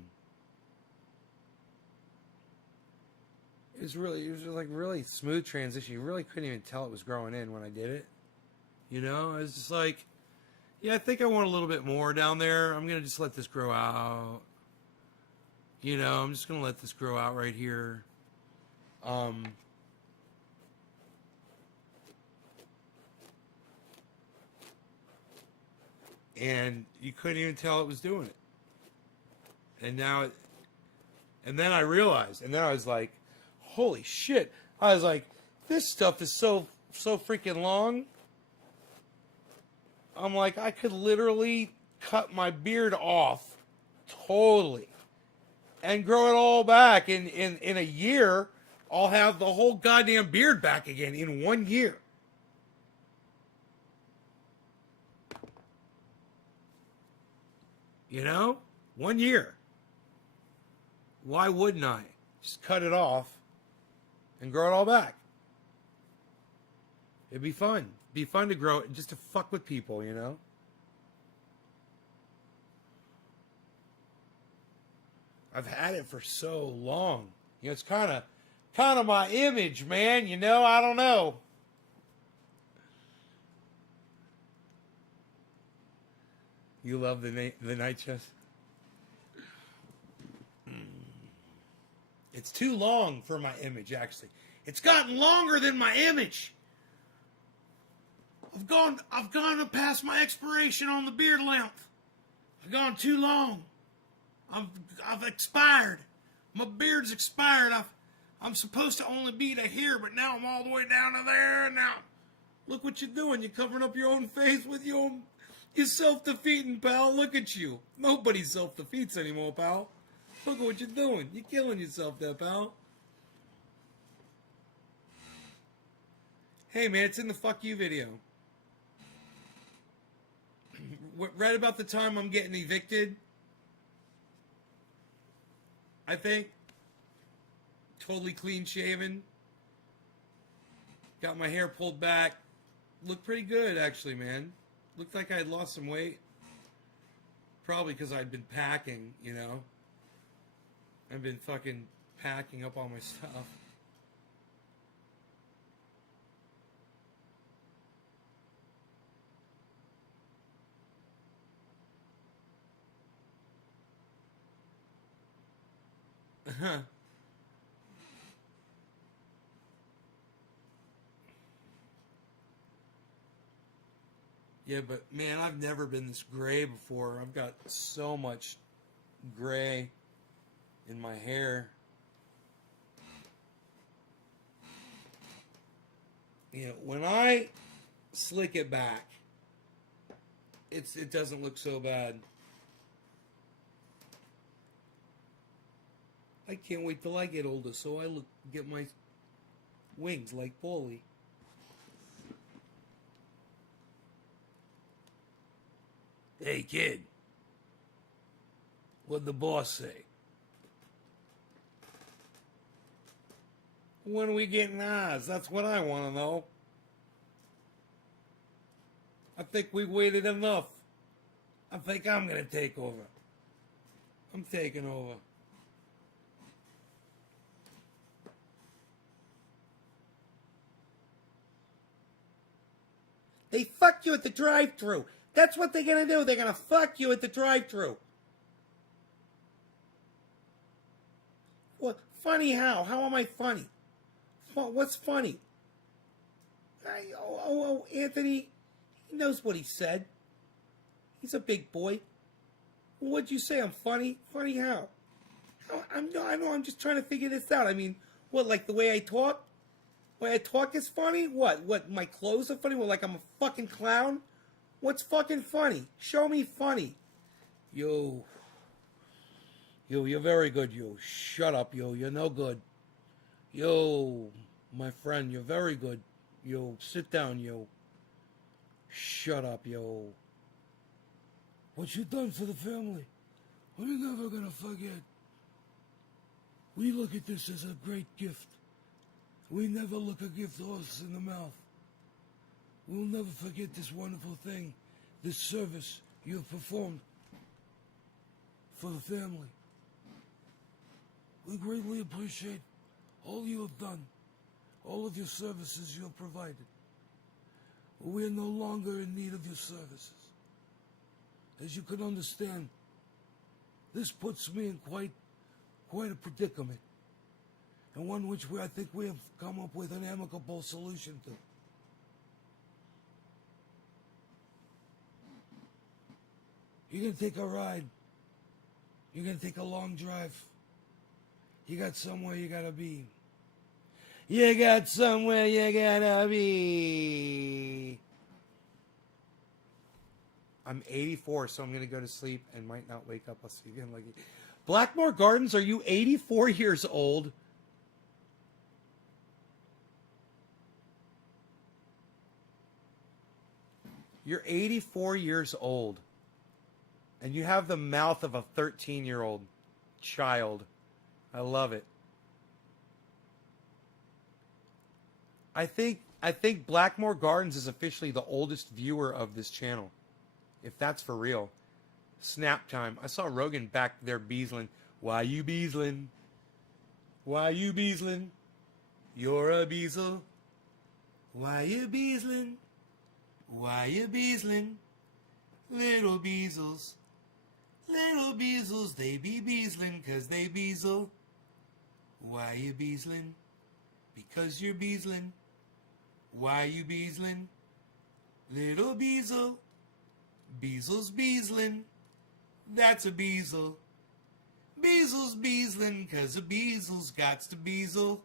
was like really smooth transition. You really couldn't even tell it was growing in when I did it. You know, I was just like, yeah, I think I want a little bit more down there. I'm going to just let this grow out. You know, I'm just going to let this grow out right here. And you couldn't even tell it was doing it. And now, and then I realized, and then I was like, holy shit. I was like, this stuff is so freaking long. I'm like, I could literally cut my beard off totally and grow it all back. In a year, I'll have the whole goddamn beard back again in 1 year. You know? 1 year. Why wouldn't I? Just cut it off and grow it all back. It'd be fun. Be fun to grow it, just to fuck with people, you know? I've had it for so long. You know, it's kind of my image, man, you know? I don't know. You love the night chest? It's too long for my image, actually. It's gotten longer than my image. I've gone past my expiration on the beard length. I've gone too long. I've expired. My beard's expired. I'm supposed to only be to here, but now I'm all the way down to there. And now, look what you're doing. You're covering up your own face with your own. You're self-defeating, pal. Look at you. Nobody self-defeats anymore, pal. Look at what you're doing. You're killing yourself there, pal. Hey, man, it's in the fuck you video. Right about the time I'm getting evicted, I think. Totally clean shaven. Got my hair pulled back. Looked pretty good, actually, man. Looked like I had lost some weight. Probably because I'd been packing, you know. I've been fucking packing up all my stuff. Yeah, but man, I've never been this gray before. I've got so much gray in my hair. You know, when I slick it back, it doesn't look so bad. I can't wait till I get older so I get my wings like Paulie. Hey, kid. What'd the boss say? When are we getting ours? That's what I want to know. I think we waited enough. I think I'm going to take over. I'm taking over. They fuck you at the drive-thru. That's what they're going to do. They're going to fuck you at the drive-thru. What? Funny how? How am I funny? What's funny? Anthony, he knows what he said. He's a big boy. What'd you say? I'm funny? Funny how? I know. I'm just trying to figure this out. I mean, what? Like the way I talk? The way I talk is funny? What? My clothes are funny? What? Like I'm a fucking clown? What's fucking funny? Show me funny. Yo, you're very good. Yo, shut up. Yo, you're no good. Yo, my friend, you're very good. Yo, sit down. Yo, shut up. Yo. What you done for the family, we're never gonna forget. We look at this as a great gift. We never look a gift horse in the mouth. We'll never forget this wonderful thing, this service you have performed for the family. We greatly appreciate all you have done, all of your services you have provided. We are no longer in need of your services. As you can understand, this puts me in quite a predicament, and one which I think we have come up with an amicable solution to. You're going to take a ride. You're going to take a long drive. You got somewhere you got to be. You got somewhere you got to be. I'm 84, so I'm going to go to sleep and might not wake up. I'll see you again. Like, Blackmore Gardens, are you 84 years old? You're 84 years old. And you have the mouth of a 13-year-old child. I love it. I think Blackmore Gardens is officially the oldest viewer of this channel. If that's for real. Snap time. I saw Rogan back there beasling. Why you beasling? Why you beasling? You're a beasel. Why you beasling? Why you beasling? Little beasels. Little beasels, they be beasling 'cause they beasel. Why you beasling? Because you're beasling. Why you beasling? Little beasel. Beasel's beasling. That's a beasel. Beasel's beasling 'cause a beasel's gots to beasel.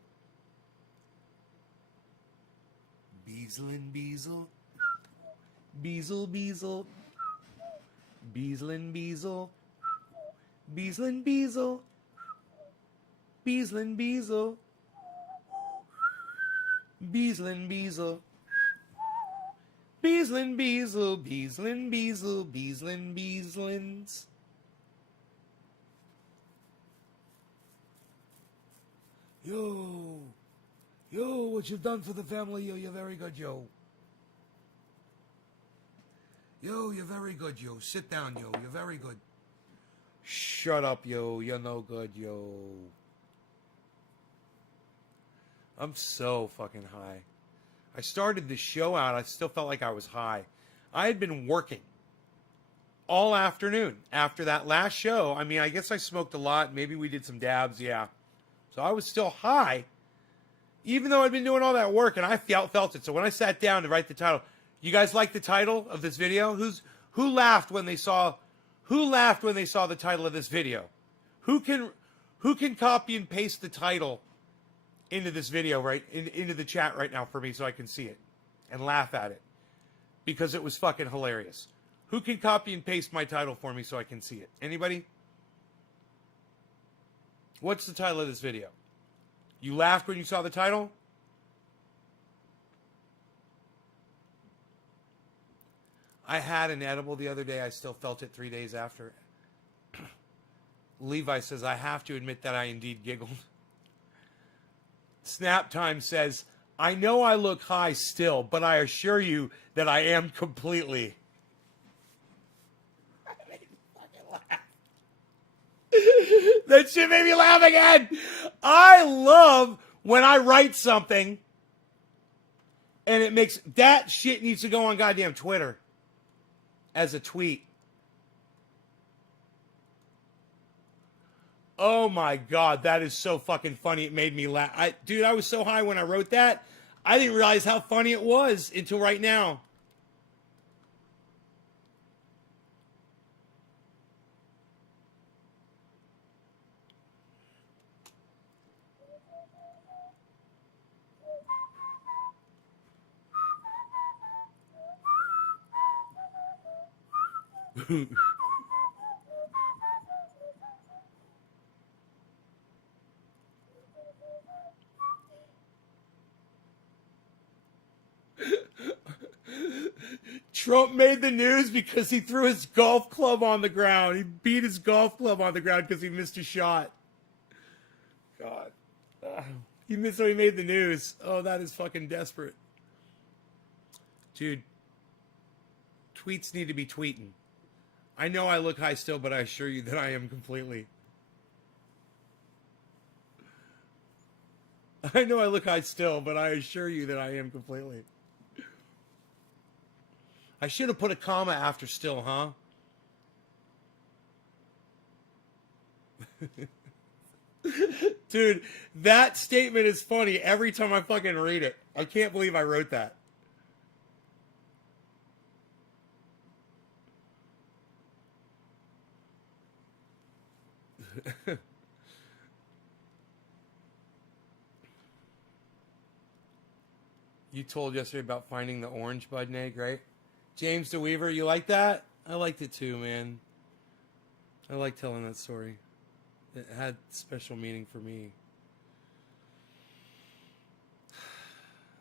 Beaslin' beasel. Beasel beasel. Beaslin' beasel. Beaslin' beasel. Beaslin' beasel. Beaslin' beasel. Beaslin' beasel. Beaslin' beasel. Beaslin' beaslins. Yo. Yo, what you've done for the family, yo, you're very good, yo. Yo, you're very good, yo. Sit down, yo. You're very good. Shut up, yo. You're no good, yo. I'm so fucking high. I started the show out. I still felt like I was high. I had been working all afternoon after that last show. I mean, I guess I smoked a lot. Maybe we did some dabs, yeah. So I was still high, even though I'd been doing all that work, and I felt it. So when I sat down to write the title, you guys like the title of this video? Who laughed when they saw the title of this video? Who can copy and paste the title into this video into the chat right now for me so I can see it and laugh at it? Because it was fucking hilarious. Who can copy and paste my title for me so I can see it? Anybody? What's the title of this video? You laughed when you saw the title? I had an edible the other day. I still felt it 3 days after. Levi says, I have to admit that I indeed giggled. Snap Time says, I know I look high still, but I assure you that I am completely. That shit made me laugh again. I love when I write something and it makes that shit needs to go on goddamn Twitter as a tweet. Oh my God, that is so fucking funny. It made me laugh. Dude, I was so high when I wrote that. I didn't realize how funny it was until right now. Trump made the news because he threw his golf club on the ground. He beat his golf club on the ground because he missed a shot. God. He missed, so he made the news. Oh, that is fucking desperate. Dude, tweets need to be tweeting. I know I look high still, but I assure you that I am completely. I know I look high still, but I assure you that I am completely. I should have put a comma after still, huh? Dude, that statement is funny every time I fucking read it. I can't believe I wrote that. You told yesterday about finding the orange bud egg, right? James DeWeaver, you like that? I liked it too, man. I like telling that story. It had special meaning for me.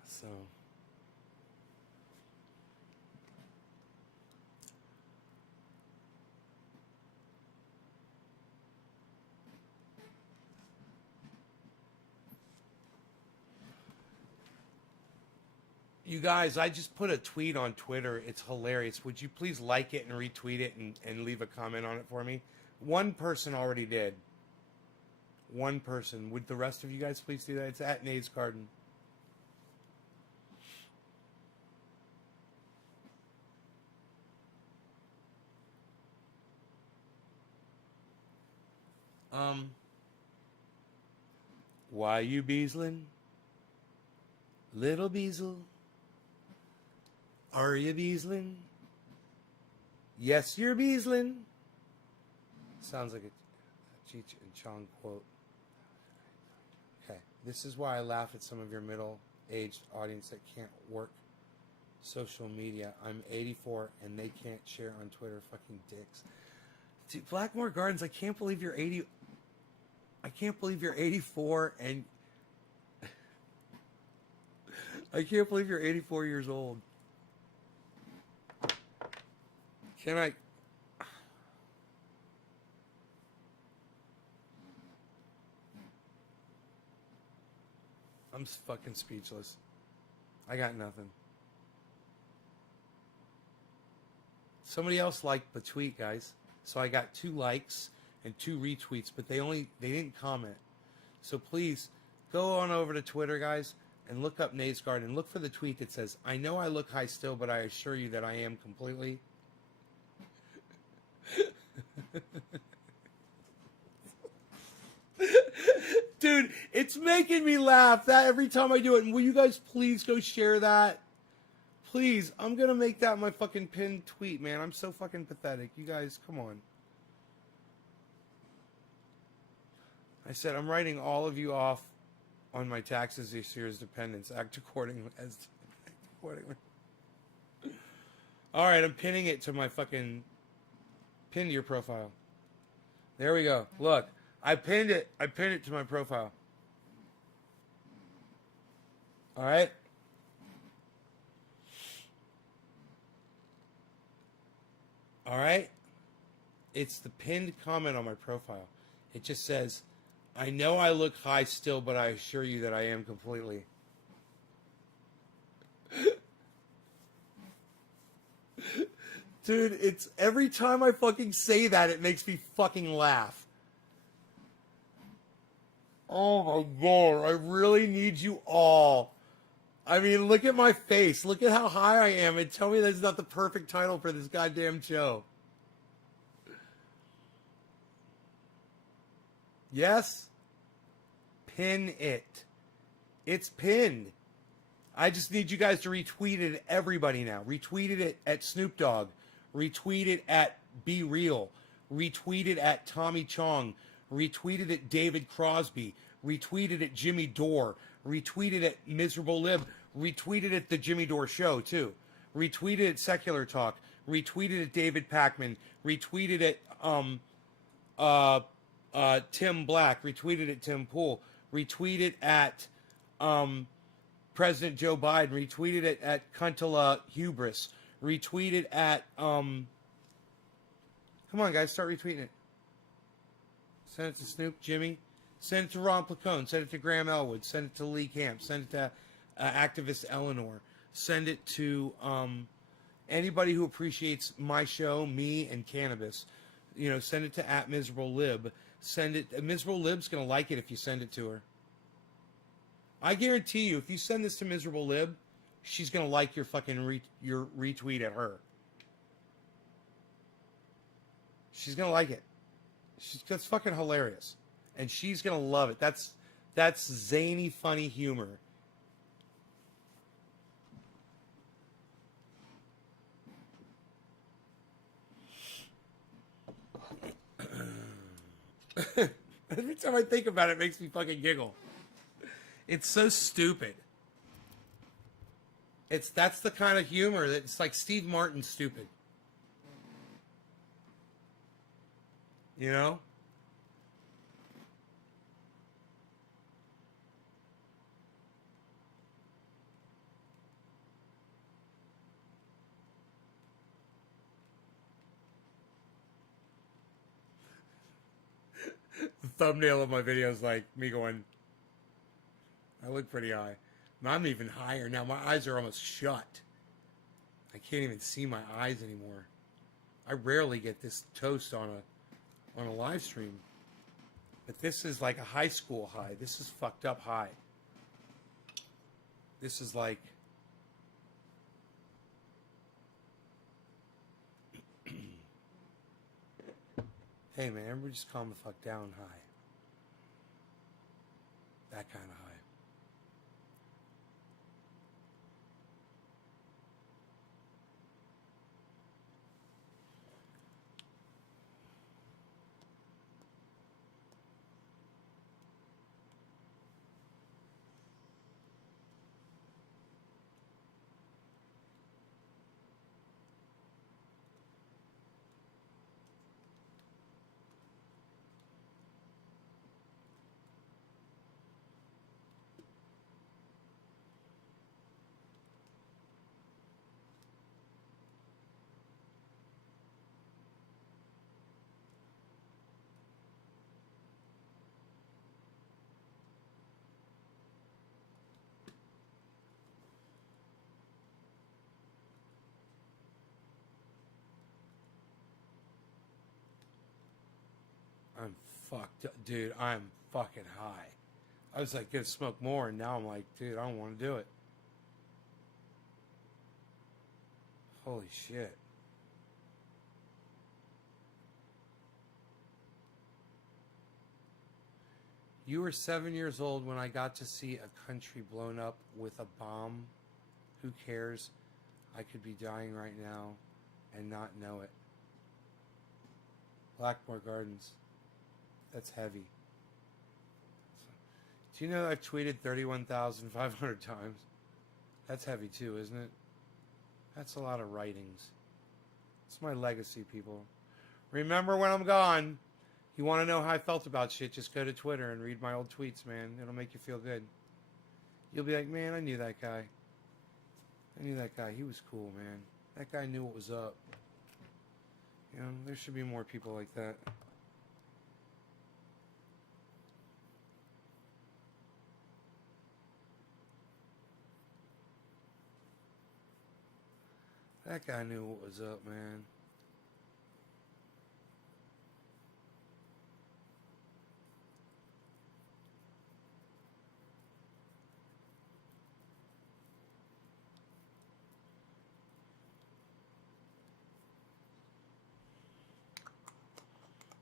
So. You guys, I just put a tweet on Twitter. It's hilarious. Would you please like it and retweet it and leave a comment on it for me? One person already did. One person. Would the rest of you guys please do that? It's at Nays Garden. Why you beasling? Little Beazle? Are you beasling? Yes, you're beasling. Sounds like a Cheech and Chong quote. Okay, this is why I laugh at some of your middle-aged audience that can't work social media. I'm 84 and they can't share on Twitter. Fucking dicks. Dude, Blackmore Gardens, I can't believe you're 80. I can't believe you're 84 and I can't believe you're 84 years old. Can I? I'm fucking speechless. I got nothing. Somebody else liked the tweet, guys. So I got 2 likes and 2 retweets, but they didn't comment. So please go on over to Twitter, guys, and look up Nays Garden. Look for the tweet that says, I know I look high still, but I assure you that I am completely. Dude, it's making me laugh that every time I do it. And will you guys please go share that? Please, I'm going to make that my fucking pinned tweet, man. I'm so fucking pathetic. You guys, come on. I said, I'm writing all of you off on my taxes this year as dependents. Act accordingly. All right, I'm pinning it to my fucking... Pin to your profile. There we go. Look, I pinned it. I pinned it to my profile. All right. All right. It's the pinned comment on my profile. It just says, I know I look high still, but I assure you that I am completely. Dude, it's every time I fucking say that, it makes me fucking laugh. Oh my God, I really need you all. I mean, look at my face. Look at how high I am and tell me that's not the perfect title for this goddamn show. Yes? Pin it. It's pinned. I just need you guys to retweet it at everybody now. Retweet it at Snoop Dogg. Retweet it at Be Real. Retweet it at Tommy Chong. Retweet it at David Crosby. Retweet it at Jimmy Dore. Retweet it at Miserable Lib. Retweet it at the Jimmy Dore Show, too. Retweet it at Secular Talk. Retweet it at David Pakman. Retweet it at Tim Black. Retweet it at Tim Pool. Retweet it at President Joe Biden. Retweet it at Kuntala Hubris. Retweet it at come on, guys, start retweeting it. Send it to Snoop, Jimmy. Send it to Ron Placone. Send it to Graham Elwood. Send it to Lee Camp. Send it to activist Eleanor. Send it to anybody who appreciates my show, me, and cannabis. You know, send it to at Miserable Lib. Send it. Miserable Lib's gonna like it if you send it to her. I guarantee you, if you send this to Miserable Lib, she's gonna like your fucking your retweet at her. She's gonna like it. That's fucking hilarious, and she's gonna love it. That's zany, funny humor. Every time I think about it, it makes me fucking giggle. It's so stupid. That's the kind of humor that's like Steve Martin stupid. You know? The thumbnail of my video is like me going, I look pretty high. I'm even higher now. My eyes are almost shut. I can't even see my eyes anymore. I rarely get this toast on a live stream. But this is like a high school high. This is fucked up high. This is like hey man, everybody just calm the fuck down high. That kind of high. I'm fucked up. Dude, I'm fucking high. I was like, gonna smoke more, and now I'm like, dude, I don't want to do it. Holy shit. You were 7 years old when I got to see a country blown up with a bomb. Who cares? I could be dying right now and not know it. Blackmore Gardens. That's heavy. Do you know I've tweeted 31,500 times? That's heavy too, isn't it? That's a lot of writings. It's my legacy, people. Remember when I'm gone. You want to know how I felt about shit, just go to Twitter and read my old tweets, man. It'll make you feel good. You'll be like, man, I knew that guy. I knew that guy. He was cool, man. That guy knew what was up. You know, there should be more people like that. That guy knew what was up, man.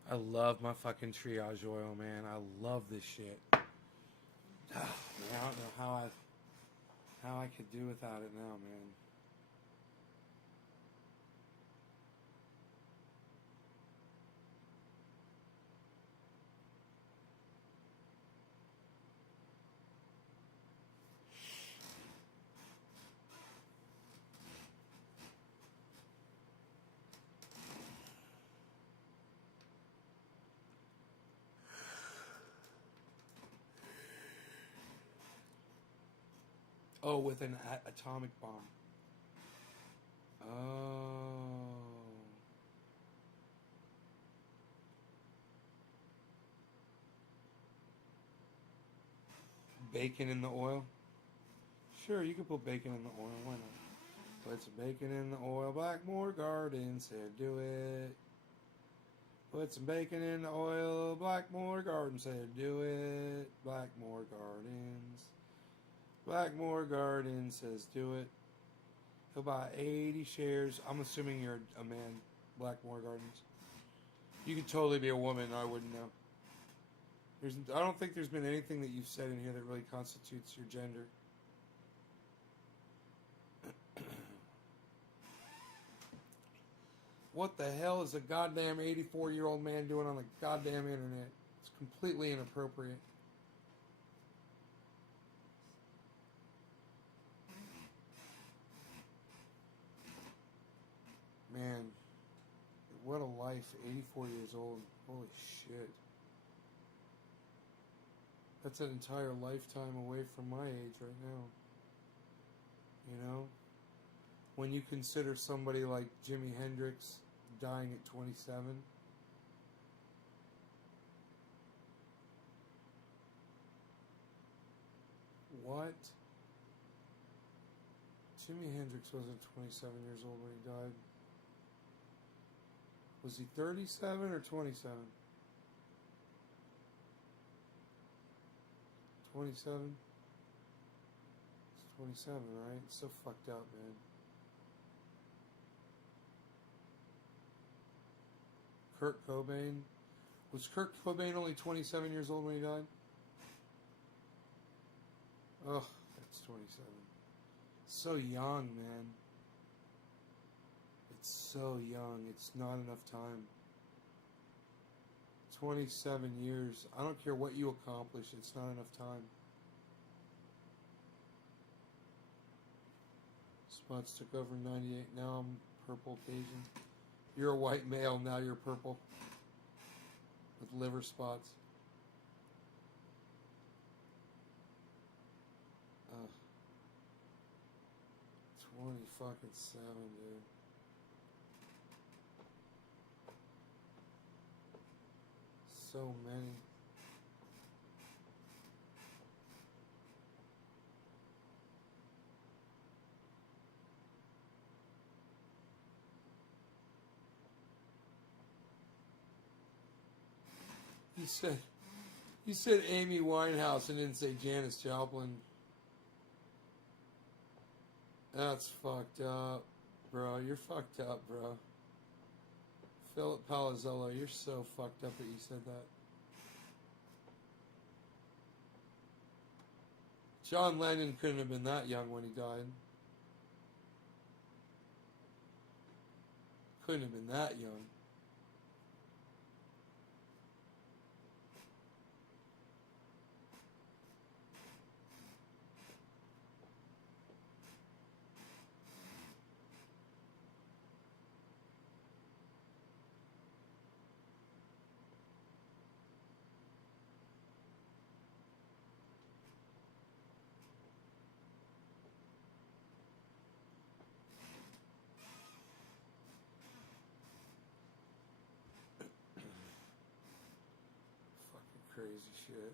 I love my fucking triage oil, man. I love this shit. Man, I don't know how How I could do without it now, man. Oh, with an atomic bomb. Oh. Bacon in the oil? Sure, you could put bacon in the oil. Why not? Put some bacon in the oil. Blackmore Gardens said do it. Put some bacon in the oil. Blackmore Gardens said do it. Blackmore Gardens. Blackmore Gardens says do it. He'll buy 80 shares. I'm assuming you're a man, Blackmore Gardens. You could totally be a woman. I wouldn't know. I don't think there's been anything that you've said in here that really constitutes your gender. What the hell is a goddamn 84-year-old man doing on the goddamn internet? It's completely inappropriate. Man, what a life, 84 years old. Holy shit. That's an entire lifetime away from my age right now. You know? When you consider somebody like Jimi Hendrix dying at 27. What? Jimi Hendrix wasn't 27 years old when he died. Was he 37 or 27? 27? It's 27, right? It's so fucked up, man. Kurt Cobain. Was Kurt Cobain only 27 years old when he died? Oh, that's 27. So young, man. It's so young. It's not enough time. 27 years. I don't care what you accomplish. It's not enough time. Spots took over 98. Now I'm purple Cajun. You're a white male. Now you're purple. With liver spots. Ugh. 20 fucking 7, dude. So many. You said Amy Winehouse and didn't say Janis Joplin. That's fucked up, bro. You're fucked up, bro. Philip Palazzolo, you're so fucked up that you said that. John Lennon couldn't have been that young when he died. Couldn't have been that young. Fucking crazy shit.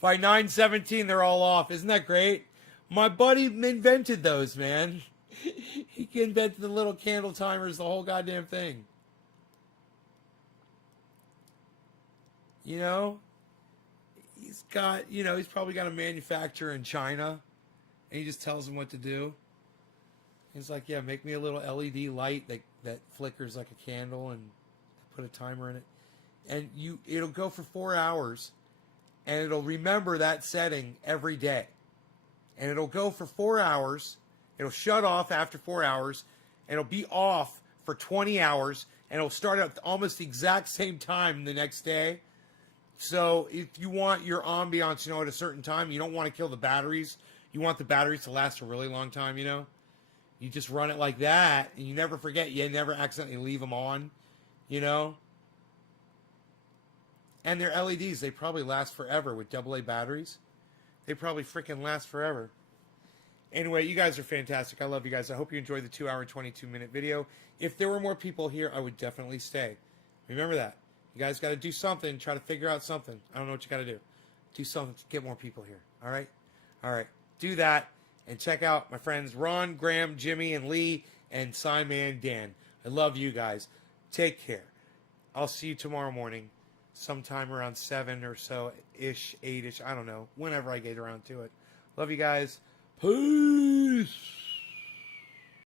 By 9:17, they're all off. Isn't that great? My buddy invented those, man. He invented the little candle timers, the whole goddamn thing. You know? He's got, he's probably got a manufacturer in China, and he just tells him what to do. He's like, yeah, make me a little LED light that flickers like a candle, and put a timer in it. And it'll go for 4 hours, and it'll remember that setting every day. And it'll go for 4 hours. It'll shut off after 4 hours, and it'll be off for 20 hours, and it'll start at almost the exact same time the next day. So if you want your ambiance, at a certain time, you don't want to kill the batteries. You want the batteries to last a really long time, You just run it like that, and you never forget. You never accidentally leave them on, And they're LEDs. They probably last forever with AA batteries. They probably freaking last forever. Anyway, you guys are fantastic. I love you guys. I hope you enjoyed the 2 hour and 22-minute video. If there were more people here, I would definitely stay. Remember that. You guys got to do something. Try to figure out something. I don't know what you got to do. Do something to get more people here. All right? All right. Do that. And check out my friends Ron, Graham, Jimmy, and Lee, and Simon, Dan. I love you guys. Take care. I'll see you tomorrow morning, sometime around 7 or so-ish, 8-ish. I don't know. Whenever I get around to it. Love you guys. Peace.